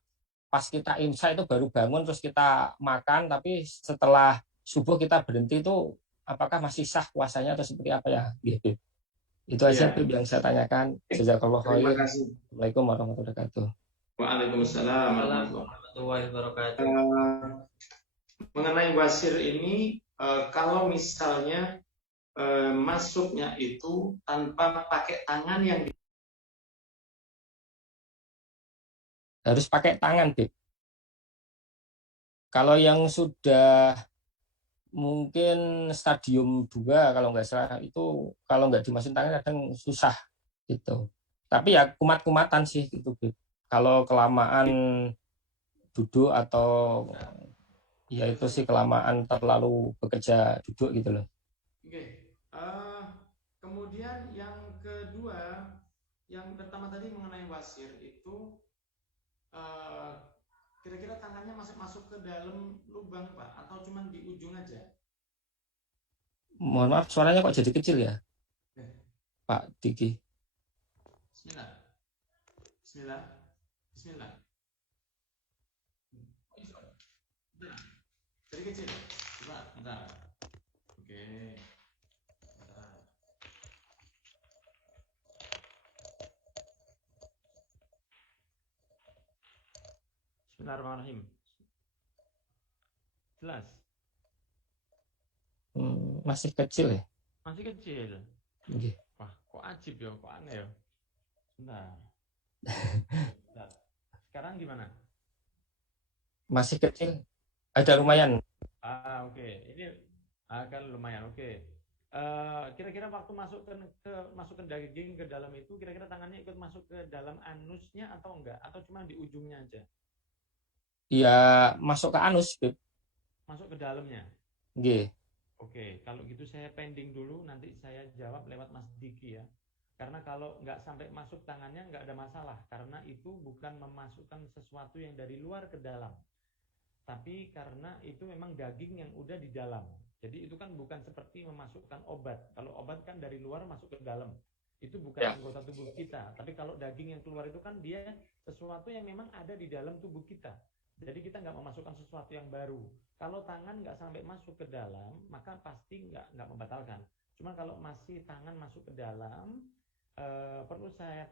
pas kita imsak itu baru bangun terus kita makan, tapi setelah subuh kita berhenti itu apakah masih sah puasanya atau seperti apa ya? Gitu. Itu aja Ya, yang saya tanyakan. Jazakallah terima khair. kasih. Assalamualaikum warahmatullahi wabarakatuh. Waalaikumsalam warahmatullahi Warahmatullahi wabarakatuh. wabarakatuh. Mengenai wasir ini, kalau misalnya masuknya itu tanpa pakai tangan yang Harus pakai tangan, Bib. Kalau yang sudah mungkin stadium 2 kalau nggak salah itu kalau nggak dimasukin tangan kadang susah gitu. Tapi ya kumat-kumatan sih gitu, Bib. Kalau kelamaan duduk atau ya itu sih kelamaan terlalu bekerja duduk gitu loh. Oke. Kemudian yang kedua, yang pertama tadi mengenai wasir itu kira-kira tangannya masuk ke dalam lubang, Pak, atau cuma di ujung aja? Mohon maaf suaranya kok jadi kecil ya, Eh, Pak Diki. Bismillah. Bismillah. Bismillah. Jadi kecil. Coba, bentar. Oke. Bentar. Bismillahirrahmanirrahim. Jelas. Masih kecil ya. Masih kecil. Nggih. Wah, kok ajib ya, kok aneh ya. Bentar. Bentar. Sekarang gimana? Masih kecil. Ada lumayan. Oke. Ini kan lumayan. Oke. Kira-kira waktu masuk ke daging ke dalam itu, kira-kira tangannya ikut masuk ke dalam anusnya atau enggak? Atau cuma di ujungnya aja? Ya masuk ke anus, Bib. Masuk ke dalamnya. Nggih. Oke, kalau gitu saya pending dulu, nanti saya jawab lewat Mas Diki ya. Karena kalau nggak sampai masuk tangannya nggak ada masalah, karena itu bukan memasukkan sesuatu yang dari luar ke dalam. Tapi karena itu memang daging yang udah di dalam. Jadi itu kan bukan seperti memasukkan obat. Kalau obat kan dari luar masuk ke dalam. Itu bukan anggota tubuh kita. Tapi kalau daging yang keluar itu kan dia sesuatu yang memang ada di dalam tubuh kita. Jadi kita nggak memasukkan sesuatu yang baru. Kalau tangan nggak sampai masuk ke dalam, maka pasti nggak membatalkan. Cuma kalau masih tangan masuk ke dalam, perlu saya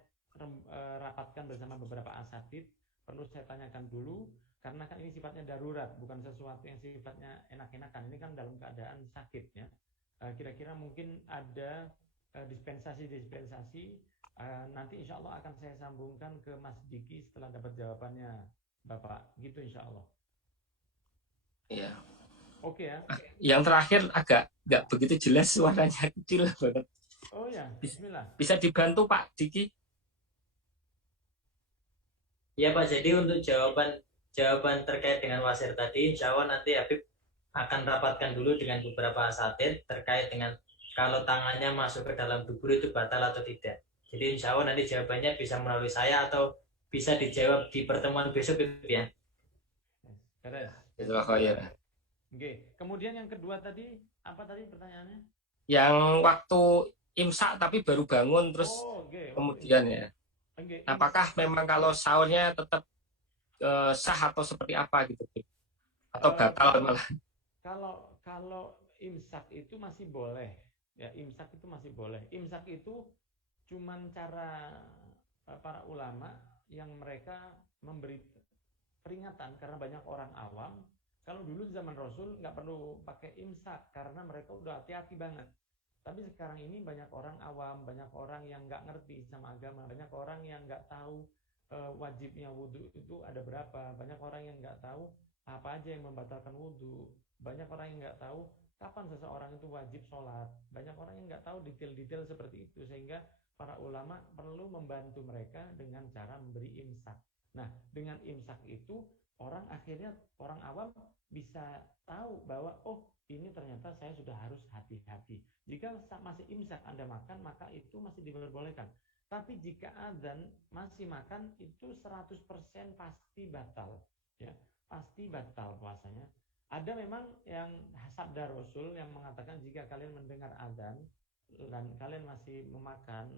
rapatkan bersama beberapa asatid. Perlu saya tanyakan dulu, karena kan ini sifatnya darurat, bukan sesuatu yang sifatnya enak-enakan. Ini kan dalam keadaan sakit ya. Kira-kira mungkin ada dispensasi. Nanti insya Allah akan saya sambungkan ke Mas Diki setelah dapat jawabannya Bapak, gitu insya Allah. Iya. Oke ya. Yang terakhir agak nggak begitu jelas suaranya kecil banget. Oh ya, bismillah. Bisa dibantu Pak Diki? Ya Pak, jadi untuk jawaban terkait dengan wasir tadi, insya Allah nanti Habib akan rapatkan dulu dengan beberapa asatid terkait dengan kalau tangannya masuk ke dalam dubur itu batal atau tidak. Jadi insya Allah nanti jawabannya bisa melalui saya atau bisa dijawab di pertemuan besok ya. Beres. Jazakallah. Oke. Kemudian yang kedua tadi, apa tadi pertanyaannya? Yang waktu imsak tapi baru bangun terus kemudian ya. Apakah memang kalau sahurnya tetap sah atau seperti apa gitu? Atau batal malah? Kalau imsak itu masih boleh. Ya, imsak itu masih boleh. Imsak itu cuman cara para ulama yang mereka memberi peringatan karena banyak orang awam. Kalau dulu zaman Rasul nggak perlu pakai imsak karena mereka udah hati-hati banget. Tapi sekarang ini banyak orang awam, banyak orang yang nggak ngerti sama agama, banyak orang yang nggak tahu wajibnya wudhu itu ada berapa, banyak orang yang nggak tahu apa aja yang membatalkan wudhu, banyak orang yang nggak tahu kapan seseorang itu wajib sholat, banyak orang yang nggak tahu detail-detail seperti itu, sehingga para ulama perlu membantu mereka dengan cara memberi imsak. Nah, dengan imsak itu orang awam bisa tahu bahwa ini ternyata saya sudah harus hati-hati. Jika masih imsak Anda makan, maka itu masih diperbolehkan. Tapi jika adzan masih makan, itu 100% pasti batal. Ya, pasti batal puasanya. Ada memang yang sabda Rasul yang mengatakan jika kalian mendengar adzan dan kalian masih memakan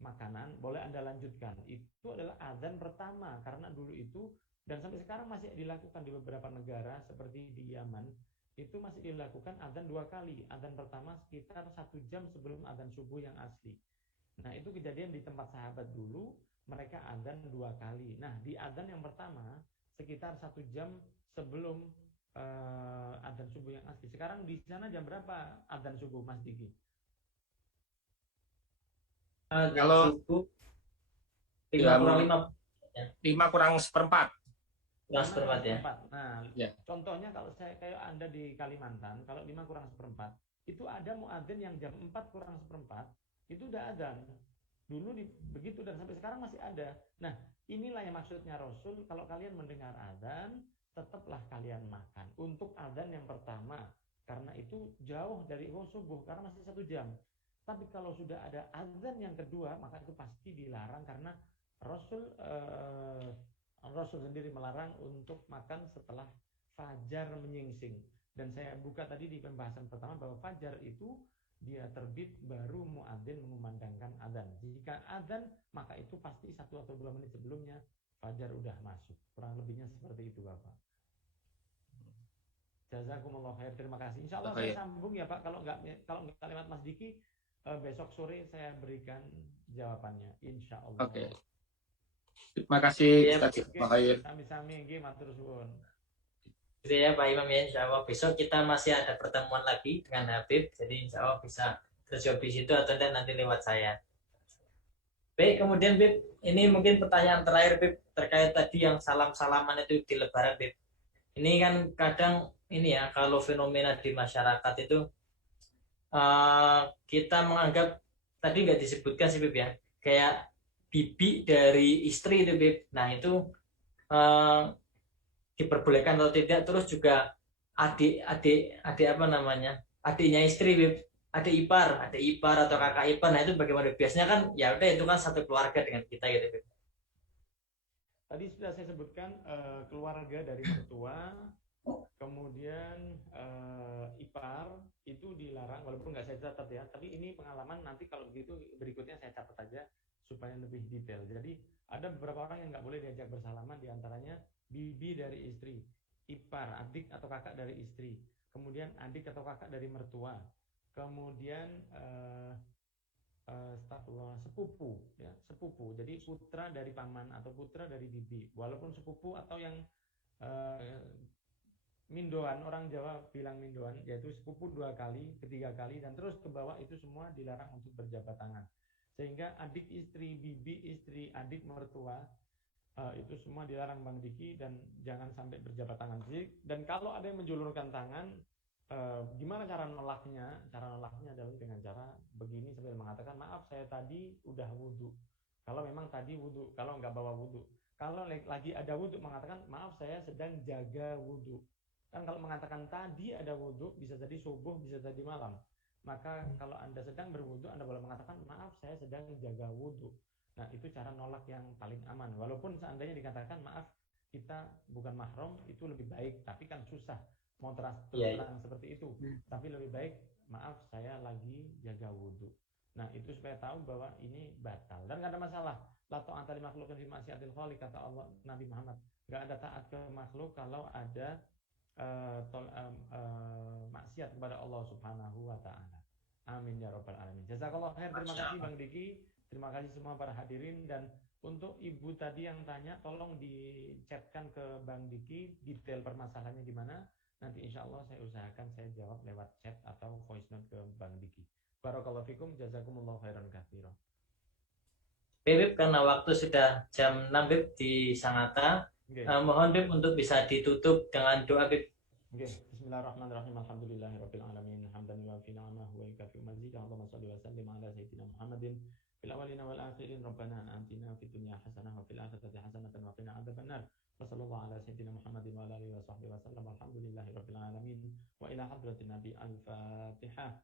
makanan, boleh Anda lanjutkan. Itu adalah adzan pertama, karena dulu itu dan sampai sekarang masih dilakukan di beberapa negara seperti di Yaman, itu masih dilakukan adzan 2 kali. Adzan pertama sekitar 1 jam sebelum adzan subuh yang asli. Nah, itu kejadian di tempat sahabat dulu, mereka adzan 2 kali. Nah, di adzan yang pertama sekitar 1 jam sebelum adzan subuh yang asli. Sekarang di sana jam berapa adzan subuh, Mas Diki? Kalau subuh Ya, 5 kurang 5 5 kurang seperempat. kurang seperempat ya. Nah, Ya. contohnya kalau saya kayak Anda di Kalimantan, kalau 5 kurang seperempat, itu ada muadzin yang jam 4 kurang seperempat, itu udah adzan. Dulu begitu dan sampai sekarang masih ada. Nah, inilah yang maksudnya Rasul, kalau kalian mendengar adzan, tetaplah kalian makan. Untuk adzan yang pertama, karena itu jauh dari subuh, karena masih 1 jam. Tapi kalau sudah ada adzan yang kedua, maka itu pasti dilarang karena Rasul sendiri melarang untuk makan setelah fajar menyingsing. Dan saya buka tadi di pembahasan pertama bahwa fajar itu dia terbit baru muadzin mengumandangkan adzan. Jika adzan maka itu pasti 1 atau 2 menit sebelumnya fajar udah masuk. Kurang lebihnya seperti itu, Bapak. Jazakumullah khair, terima kasih. Insya Allah saya sambung ya Pak. Kalau nggak lewat Mas Diki, besok sore saya berikan jawabannya. Insya Allah. Oke. Terima kasih Ustaz. Sami-sami nggih, matur suwun. Gitu ya Pak Imam ya, insya Allah besok kita masih ada pertemuan lagi dengan Habib, jadi insya Allah bisa terjawab di situ atau nanti lewat saya. Baik, kemudian Bib, ini mungkin pertanyaan terakhir Bib, terkait tadi yang salam-salaman itu di Lebaran Bib. Ini kan kadang ini ya, kalau fenomena di masyarakat itu kita menganggap, tadi nggak disebutkan sih Bib ya, kayak bibi dari istri itu Bib. Nah itu diperbolehkan atau tidak, terus juga adik apa namanya, adiknya istri Bib, adik ipar atau kakak ipar. Nah itu bagaimana? Biasanya kan ya udah itu kan satu keluarga dengan kita gitu Bib. Tadi sudah saya sebutkan keluarga dari mertua, kemudian ipar itu dilarang, walaupun nggak saya catat ya, tapi ini pengalaman, nanti kalau begitu berikutnya saya catat aja supaya lebih detail. Jadi ada beberapa orang yang nggak boleh diajak bersalaman, diantaranya bibi dari istri, ipar, adik atau kakak dari istri, kemudian adik atau kakak dari mertua, kemudian sepupu ya, sepupu. Jadi putra dari paman atau putra dari bibi, walaupun sepupu atau yang mindoan, orang Jawa bilang mindoan, yaitu sepupu 2 kali, 3 kali dan terus ke bawah, itu semua dilarang untuk berjabat tangan. Sehingga adik istri, bibi istri, adik mertua itu semua dilarang Bang Diki, dan jangan sampai berjabat tangan. Dan kalau ada yang menjulurkan tangan, gimana cara nolaknya? Cara nolaknya adalah dengan cara begini, sambil mengatakan, maaf saya tadi udah wudhu. Kalau memang tadi wudhu, kalau nggak bawa wudhu. Kalau lagi ada wudhu, mengatakan maaf saya sedang jaga wudhu. Kan kalau mengatakan tadi ada wudhu, bisa jadi subuh, bisa jadi malam. Maka kalau Anda sedang berwudhu, Anda boleh mengatakan maaf saya sedang jaga wudhu. Nah itu cara nolak yang paling aman. Walaupun seandainya dikatakan maaf kita bukan mahram, itu lebih baik, tapi kan susah mau terang seperti itu. Tapi lebih baik maaf saya lagi jaga wudhu. Nah itu supaya tahu bahwa ini batal dan nggak ada masalah. La ta'ata li makhluqin fi ma'siyatil khaliq, kata Allah Nabi Muhammad. Nggak ada taat ke makhluk kalau ada maksiat kepada Allah Subhanahu wa Ta'ala. Amin ya rabbal alamin. Jazakallah khair. Terima kasih Bang Diki. Terima kasih semua para hadirin, dan untuk ibu tadi yang tanya, tolong di-chatkan ke Bang Diki detail permasalahannya gimana. Nanti insya Allah saya usahakan saya jawab lewat chat atau voice note ke Bang Diki. Barakallahu fikum, jazakumullah khairan katsiran. Bib, karena waktu sudah jam 6 Bib di Sangatta. Mohon Bib untuk bisa ditutup dengan doa Bib. Bismillahirrahmanirrahim. Alhamdulillahirabbil alamin. Hamdan yuwafi ni'amahu wa yukafi mazid. Allahumma shalli wa sallim ala sayyidina Muhammadin fil awwalina wal akhirin. Rabbana atina fid dunya hasanah wa fil akhirati hasanatan wa qina adzabannar. Wa sallallahu ala sayyidina Muhammadin wa ala alihi wa sahbihi wa sallam. Alhamdulillahirabbil alamin. Wa ila hadratin nabi al-Fatihah.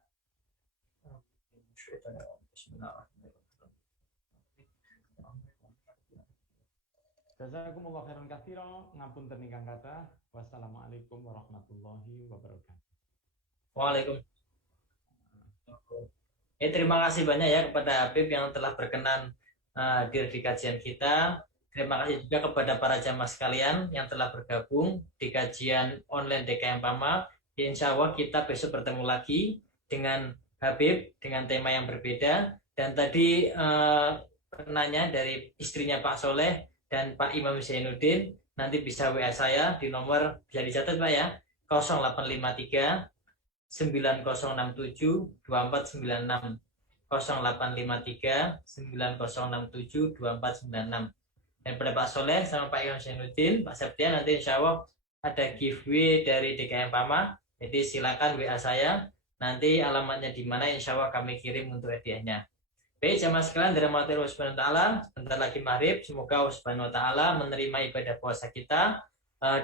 Jazakumullah khairan katsiran, ngapunten ingkang kathah. Wassalamualaikum warahmatullahi wabarakatuh. Waalaikumsalam. Terima kasih banyak ya kepada Habib yang telah berkenan hadir di kajian kita. Terima kasih juga kepada para jamaah sekalian yang telah bergabung di kajian online DKM Pama. Ya, insya Allah kita besok bertemu lagi dengan Habib dengan tema yang berbeda. Dan tadi penanya dari istrinya Pak Soleh dan Pak Imam Zainuddin, nanti bisa WA saya di nomor, bisa dicatat Pak ya, 0853 9067 2496, 0853 9067 2496. Dan pada Pak Soleh sama Pak Imam Zainuddin, Pak Septian, nanti insya Allah ada giveaway dari DKM Pama. Jadi silakan WA saya, nanti alamatnya di mana, insya Allah kami kirim untuk hadiahnya. Baik, jamaah sekalian, dirahmati Allah Subhanahu wa taala, bentar lagi maghrib, semoga Allah Subhanahu wa taala menerima ibadah puasa kita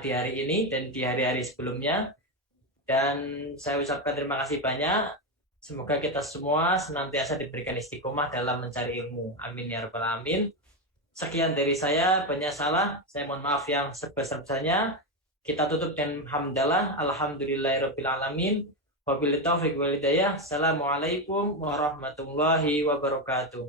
di hari ini dan di hari-hari sebelumnya. Dan saya ucapkan terima kasih banyak. Semoga kita semua senantiasa diberikan istiqomah dalam mencari ilmu. Amin ya rabbal alamin. Sekian dari saya, banyak salah, saya mohon maaf yang sebesar-besarnya. Kita tutup dengan hamdalah, alhamdulillahirabbil alamin. Wabillahi taufiq wal hidayah. Assalamualaikum warahmatullahi wabarakatuh.